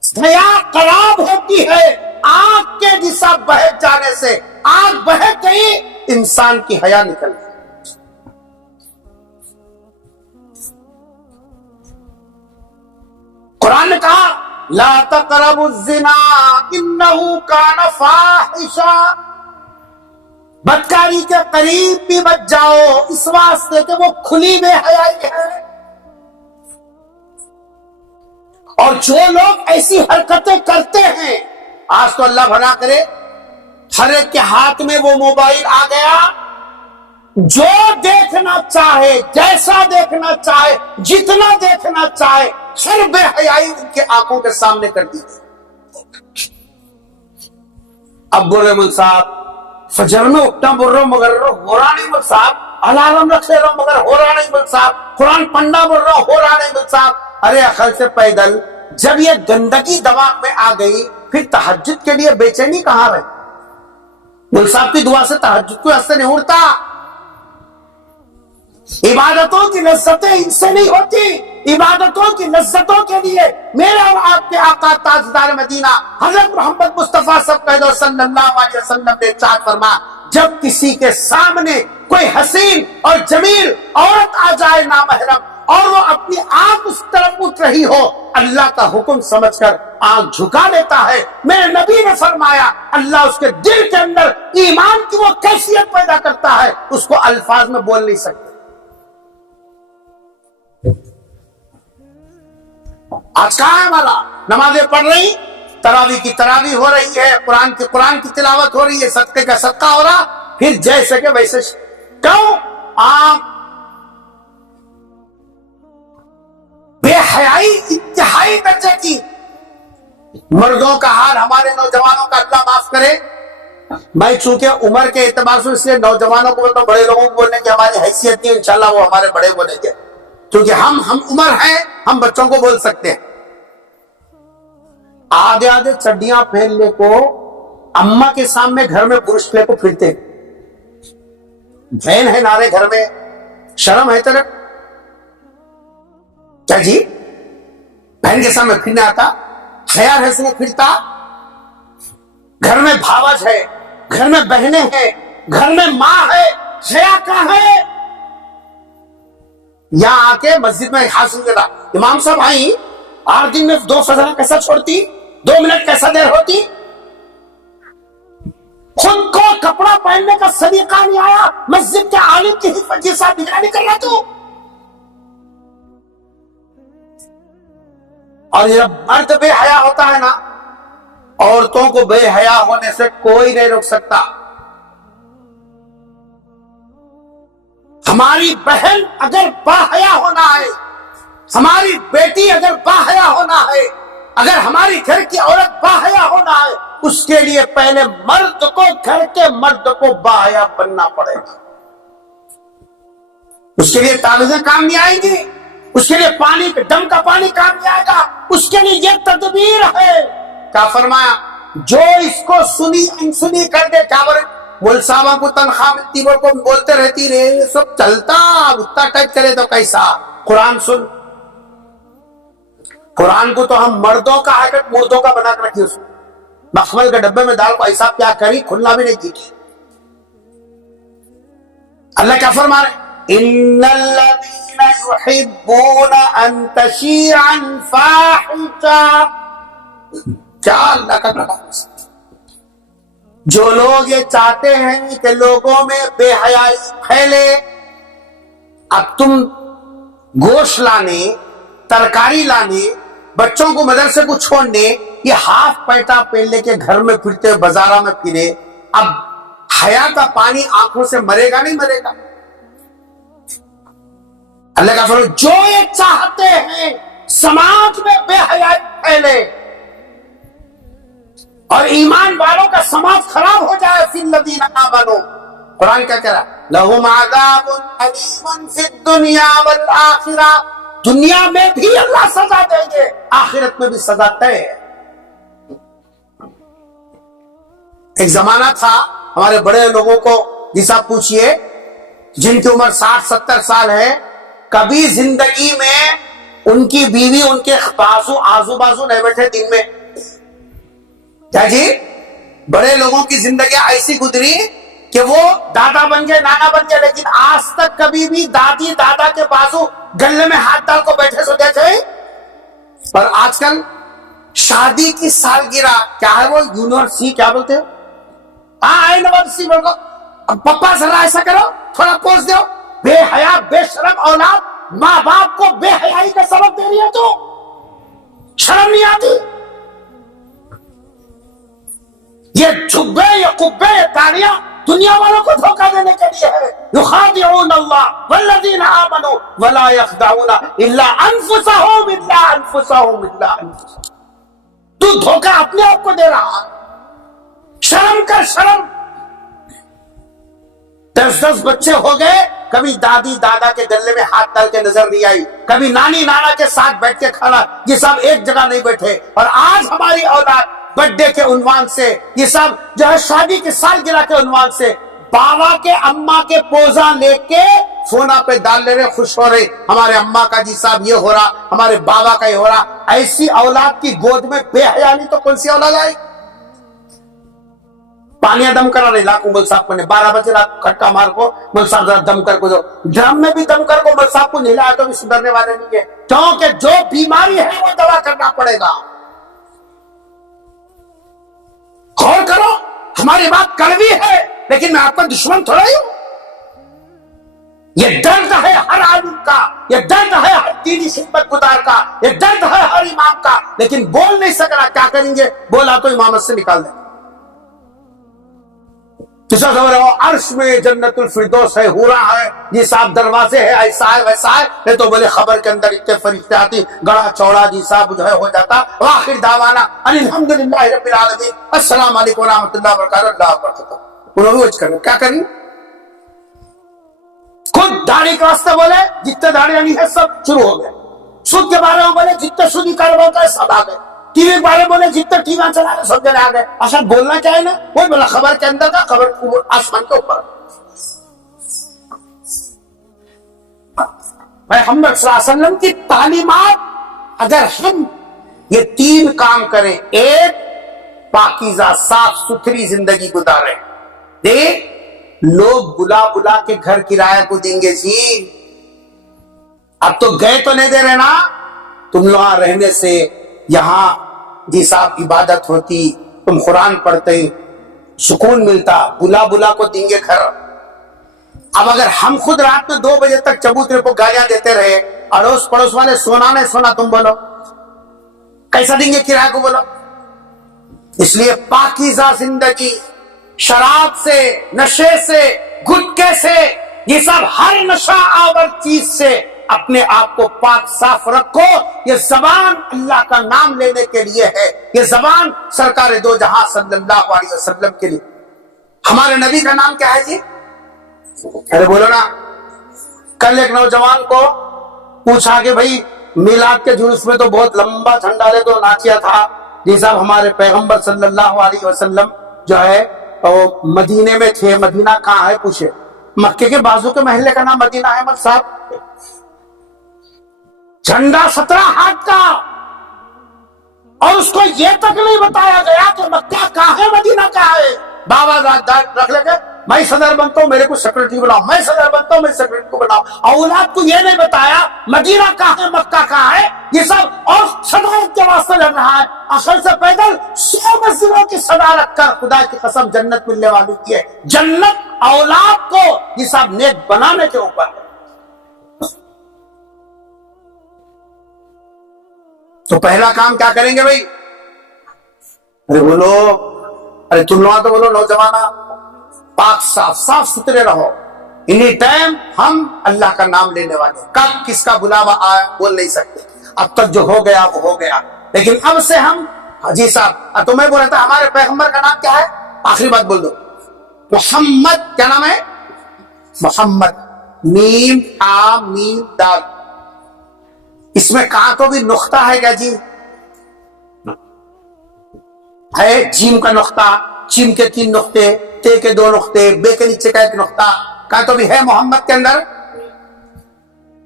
حیا خراب ہوتی ہے آنکھ کے جسا بہک جانے سے، آنکھ بہک گئی انسان کی حیا نکل گئی۔ قرآن نے کہا لا تقربوا الزنا انہ کان فاحشا، بدکاری کے قریب بھی مت جاؤ اس واسطے کہ وہ کھلی بے حیائی ہے۔ اور جو لوگ ایسی حرکتیں کرتے ہیں، آج تو اللہ بھلا کرے ہر ایک کے ہاتھ میں وہ موبائل آ گیا، جو دیکھنا چاہے، جیسا دیکھنا چاہے، جتنا دیکھنا چاہے، ہر بے حیائی ان کے آنکھوں کے سامنے کر دی۔ اب بول رہے مل صاحب فجر میں اٹھنا بول رہا ہوں مگر ہو رہا نہیں مل صاحب، الارم رکھ لے رہا ہوں مگر ہو رہا نہیں مل صاحب، قرآن پڑھنا بول رہا ہوں ہو رہا نہیں مل صاحب۔ ارے عقل سے پیدل، جب یہ گندگی دماغ میں آ گئی پھر تہجد کے لیے بے چینی کہاں رہے؟ مل صاحب کی دعا سے تہجد کو ہنستے نہیں اڑتا، عبادتوں کی لذتیں ان سے نہیں ہوتی۔ عبادتوں کی لذتوں کے لیے میرے اور آپ کے آقا تاجدار مدینہ حضرت محمد مصطفیٰ صلی اللہ علیہ وسلم نے ارشاد فرمایا جب کسی کے سامنے کوئی حسین اور جمیل عورت آ جائے نامحرم اور وہ اپنی آنکھ اس طرف اٹھ رہی ہو، اللہ کا حکم سمجھ کر آنکھ جھکا لیتا ہے۔ میرے نبی نے فرمایا اللہ اس کے دل کے اندر ایمان کی وہ کیفیت پیدا کرتا ہے اس کو الفاظ میں بول نہیں سکتے۔ آج کہاں ہے ہمارا؟ نمازیں پڑھ رہی، تراویح کی تراویح ہو رہی ہے، قرآن کی تلاوت ہو رہی ہے، صدقے کا صدقہ ہو رہا، پھر جیسے کہ ویسے کیوں؟ آنکھ بے حیائی انتہائی درجے کی۔ مردوں کا حال ہمارے نوجوانوں کا اللہ معاف کرے، میں چونکہ عمر کے اعتبار سے اس لیے نوجوانوں کو بولتا ہوں، بڑے لوگوں کو بولنے کی ہماری حیثیت نہیں، انشاءاللہ وہ ہمارے بڑے بولیں گے، کیونکہ ہم عمر ہیں، ہم بچوں کو بول سکتے ہیں۔ آدھے آدھے چڈیاں پہن لے کو اماں کے سامنے گھر میں برش لے کو پھرتے، بہن ہے نارے گھر میں، شرم ہے تیرے؟ کیا جی بہن کے سامنے پھرنے آتا؟ خیال ہے سنے پھرتا؟ گھر میں بھاوج ہے، گھر میں بہنیں ہیں، گھر میں ماں ہے، حیا کہاں ہے؟ یہاں آ کے مسجد میں حاصل کرا امام صاحب آئی 8 دن میں 2 فجر کیسا چھوڑتی، 2 منٹ کیسا دیر ہوتی؟ خود کو کپڑا پہننے کا سلیقہ نہیں آیا، مسجد کے عالم کی حفظ کے ساتھ نگرانی کر رہا تو۔ اور یہ مرد بے حیا ہوتا ہے نا، عورتوں کو بے حیا ہونے سے کوئی نہیں روک سکتا۔ ہماری بہن اگر باحیا ہونا ہے، ہماری بیٹی اگر باحیا ہونا ہے، اگر ہماری گھر کی عورت باحیا ہونا ہے، اس کے لیے پہلے مرد کو، گھر کے مرد کو باحیا بننا پڑے گا۔ اس کے لیے تعویذیں کام نہیں آئیں گی، اس کے لیے پانی دم کا پانی کام نہیں آئے گا، اس کے لیے یہ تدبیر ہے۔ کیا فرمایا؟ جو اس کو سنی انسنی کر دے، کیا بولے؟ مول صاحبہ کو تنخواہ ملتی وہ کو بولتے رہتی رہے، یہ سب چلتا، اتنا ٹچ کرے تو کیسا؟ قرآن سن، قرآن کو تو ہم مردوں کا ہے کہ مردوں کا بنا کر رکھی، اس مخمل کے ڈبے میں دال کو ایسا کیا کری کھلنا بھی نہیں کی۔ اللہ کیا فرما رہے؟ ان الذین یحبون ان تشیع الفاحشہ، کیا اللہ کا کلام، جو لوگ یہ چاہتے ہیں کہ لوگوں میں بے حیائی پھیلے۔ اب تم گوشت لانے، ترکاری لانے، بچوں کو مدرسے کو چھوڑنے، یہ ہاف پیٹا پہن کے گھر میں پھرتے، بازارہ میں پھرے، اب حیا کا پانی آنکھوں سے مرے گا نہیں مرے گا؟ اللہ کا فرمان جو یہ چاہتے ہیں سماج میں بے حیائی پھیلے اور ایمان والوں کا سماج خراب ہو جائے، فی الذین آمنوا، قرآن کیا کہہ رہا ہے؟ لہم عذاب علیم فی الدنیا والآخرہ، دنیا میں بھی اللہ سزا دیں گے، آخرت میں بھی سزا طے ہے۔ ایک زمانہ تھا ہمارے بڑے لوگوں کو جس آپ پوچھئے جن کی عمر 60-70 سال ہے، کبھی زندگی میں ان کی بیوی ان کے آزو بازو نہیں بیٹھے دن میں۔ کیا جی؟ بڑے لوگوں کی زندگی ایسی گزری کہ وہ دادا بن گئے، نانا بن گئے، لیکن آج تک کبھی بھی دادی دادا کے بازو گلے میں ہاتھ ڈال کو بیٹھے سو دیکھے۔ اور آج کل شادی کی سالگرہ کیا ہے، وہ یونیورسٹی کیا بولتے ہیں، یونیورسٹی بول کو پپا ذرا ایسا کرو، تھوڑا پوچھ دو، بے حیا بے شرم اولاد ماں باپ کو بے حیائی کا سبب دے رہی ہے، تو شرم نہیں آتی؟ یہ جھبے، یہ قبے، یہ تاڑیاں دنیا والوں کو دھوکہ دینے کے لیے ہے۔ یخادعون اللہ والذین آمنوا ولا یخدعون الا انفسهم الا انفسهم الا انفسهم۔ تو دھوکہ اپنے آپ کو دے رہا، شرم کر، شرم۔ 10 بچے ہو گئے، کبھی دادی دادا کے گلے میں ہاتھ ڈال کے نظر نہیں آئی، کبھی نانی نانا کے ساتھ بیٹھ کے کھانا، یہ سب ایک جگہ نہیں بیٹھے۔ اور آج ہماری اولاد برتھ ڈے کے عنوان سے، یہ سب جو ہے شادی کی سالگرہ کے عنوان سے بابا کے اماں کے پوزا لے کے فونا پہ ڈال لے رہے، خوش ہو رہے، ہمارے اماں کا جی صاحب یہ ہو رہا، ہمارے بابا کا یہ ہو رہا۔ ایسی اولاد کی گود میں بے حیا نہیں تو کون سی اولاد آئی؟ پانی دم کرا رہے لاکھوں مل صاحب کو نے 12 بجے رات کھٹکا مار کو مل صاحب ذرا دم کر کو دو، ڈرم میں بھی دم کر کو مل صاحب کو نہلایا تو بھی سدھرنے والے نہیں ہے، کیونکہ جو بیماری ہے وہ دوا کرنا پڑے گا۔ غور کرو، ہماری بات کڑوی ہے لیکن میں آپ کا دشمن تھوڑا ہی ہوں۔ یہ درد ہے ہر عالم کا، یہ درد ہے ہر دینی خدمت گزار کا، یہ درد ہے ہر امام کا، لیکن بول نہیں سکنا، کیا کریں گے؟ بولا تو امامت سے نکال دیں۔ کسا خبر ہے وہ عرش میں جنت الفردوس ہے، ہو رہا ہے، یہ صاحب دروازے ہے، ایسا ہے ویسا ہے، نہیں تو بولے خبر کے اندر اتنے فرشتے آتی، گڑا چوڑا جی صاحب جو ہے ہو جاتا۔ وآخر دعوانا ان الحمدللہ رب العالمین، السلام علیکم ورحمۃ اللہ وبرکاتہ، اللہ وبرکاتہ۔ انہوں نے کریں، کیا کریں؟ خود داڑھی کے واسطے بولے جتنے داڑیاں نہیں ہے سب شروع ہو گئے، سود کے بارے میں بولے جتنے سودی کاروبار کا سب آ گئے، ٹی وی کے بارے میں بولے جتنے ٹی وی چلا رہے سب جنے آ گئے۔ اصل بولنا چاہیے نا، وہی بولا خبر کے اندر کا، خبر آسمان کے اوپر۔ محمد صلی اللہ علیہ وسلم کی تعلیمات اگر ہم یہ 3 کام کریں، ایک پاکیزہ صاف ستھری زندگی گزاریں، دیکھ لوگ بلا بلا کے گھر کرایہ کو دیں گے جی، اب تو گئے تو نہیں دے رہے نا، تم لوگ رہنے سے یہاں جی صاحب عبادت ہوتی، تم قرآن پڑھتے، سکون ملتا، بلا بلا کو دیں گے گھر۔ اب اگر ہم خود رات میں 2 بجے تک چبوترے کو گالیاں دیتے رہے، اڑوس پڑوس والے سونا نہیں سونا، تم بولو کیسا دیں گے کرایہ کو؟ بولو۔ اس لیے پاکیزہ زندگی، شراب سے، نشے سے، گٹکے سے، یہ سب ہر نشہ آور چیز سے اپنے آپ کو پاک صاف رکھو۔ یہ زبان اللہ کا نام لینے کے لیے ہے، یہ زبان سرکار دو جہاں صلی اللہ علیہ وسلم کے لیے۔ ہمارے نبی کا نام کیا ہے جی؟ ارے بولو نا۔ کل ایک نوجوان کو پوچھا کہ بھائی میلاد کے جلوس میں تو بہت لمبا جھنڈا لے تو ناچیا تھا جی صاحب، ہمارے پیغمبر صلی اللہ علیہ وسلم جو ہے وہ مدینے میں تھے، مدینہ کہاں ہے؟ پوچھے۔ مکے کے بازو کے محلے کا نام مدینہ ہے مل صاحب، جھنڈا 17 ہاتھ کا، اور اس کو یہ تک نہیں بتایا گیا کہ مکہ کہاں ہے مدینہ کہاں ہے۔ بابا رکھ لے کے میں صدر بنتا ہوں، میرے کو سیکرٹری بناؤ، میں صدر بنتا ہوں، میں سیکرٹری کو بناؤ۔ اولاد کو یہ نہیں بتایا مدینہ کہاں ہے، مکہ کہاں ہے، یہ سب اور صدارت کے واسطے لڑ رہا ہے۔ اصل سے پیدل 100 مسجدوں کی صدارت کر، خدا کی قسم جنت ملنے والی کی ہے۔ جنت اولاد کو یہ سب نیک بنانے کے اوپر ہے۔ تو پہلا کام کیا کریں گے بھائی؟ ارے بولو، ارے تم لوگ تو بولو نوجوانہ، پاک صاف ستھرے رہو، اینی ٹائم ہم اللہ کا نام لینے والے، کب کس کا بلاوا آیا بول نہیں سکتے، اب تک جو ہو گیا وہ ہو گیا، لیکن اب سے ہم جی صاحب تو میں بول رہا تھا ہمارے پیغمبر کا نام کیا ہے؟ آخری بات بول دو، محمد، کیا نام ہے؟ محمد، میم آ میم دال، اس میں کہاں تو بھی نقطہ ہے کیا جی؟ ہے جیم کا نقطہ، چیم کے 3 نقطے، تے کے 2 نقطے، بے کے نیچے کا 1 نقطہ، کہاں تو بھی ہے محمد کے اندر؟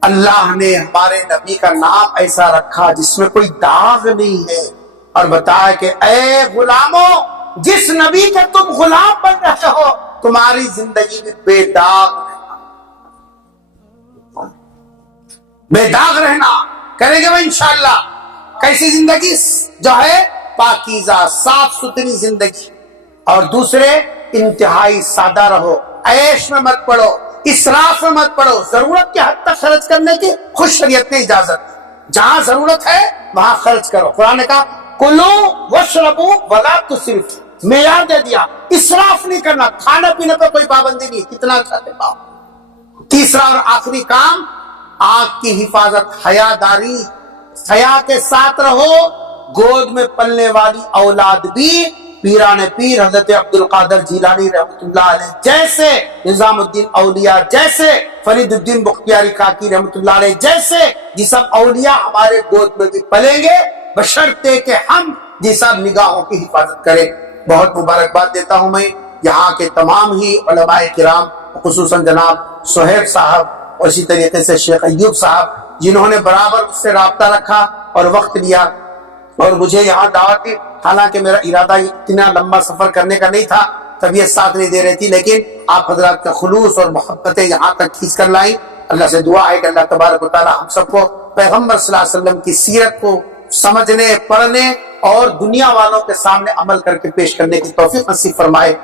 اللہ نے ہمارے نبی کا نام ایسا رکھا جس میں کوئی داغ نہیں ہے، اور بتایا کہ اے غلاموں، جس نبی کے تم غلام بن رہے ہو تمہاری زندگی بھی بے داغ بے داغ رہنا کریں گے وہ انشاءاللہ۔ کیسی زندگی؟ جو ہے پاکیزہ صاف ستھری زندگی، اور دوسرے انتہائی سادہ رہو، عیش میں مت پڑو، اسراف میں مت پڑو، ضرورت کے حد تک خرچ کرنے کی خود شریعت نے اجازت دی، جہاں ضرورت ہے وہاں خرچ کرو۔ قرآن نے کہا کلو واشربو ولا تسرفوا، معیار دے دیا، اسراف نہیں کرنا، کھانے پینے پہ کوئی پابندی نہیں، کتنا کھاتے پاؤ۔ تیسرا اور آخری کام، آنکھ کی حفاظت، حیا داری، حیا کے ساتھ رہو۔ گود میں پلنے والی اولاد بھی پیران پیر حضرت عبد القادر جیلانی رحمۃ اللہ علیہ جیسے، نظام الدین اولیاء جیسے، فرید الدین بختیاری کاکی رحمۃ اللہ علیہ جیسے یہ سب اولیاء ہمارے گود میں بھی پلیں گے، بشرطے کہ ہم یہ سب نگاہوں کی حفاظت کریں۔ بہت مبارکباد دیتا ہوں میں یہاں کے تمام ہی علماء کرام، خصوصاً جناب سہیب صاحب اور اسی طریقے سے شیخ ایوب صاحب، جنہوں نے برابر اس سے رابطہ رکھا اور وقت لیا اور مجھے یہاں دعوت دی۔ حالانکہ میرا ارادہ اتنا لمبا سفر کرنے کا نہیں تھا، طبیعت ساتھ نہیں دے رہی تھی، لیکن آپ حضرات کا خلوص اور محبتیں یہاں تک کھینچ کر لائیں۔ اللہ سے دعا ہے کہ اللہ تبارک و تعالی ہم سب کو پیغمبر صلی اللہ علیہ وسلم کی سیرت کو سمجھنے، پڑھنے اور دنیا والوں کے سامنے عمل کر کے پیش کرنے کی توفیق نصیب فرمائے۔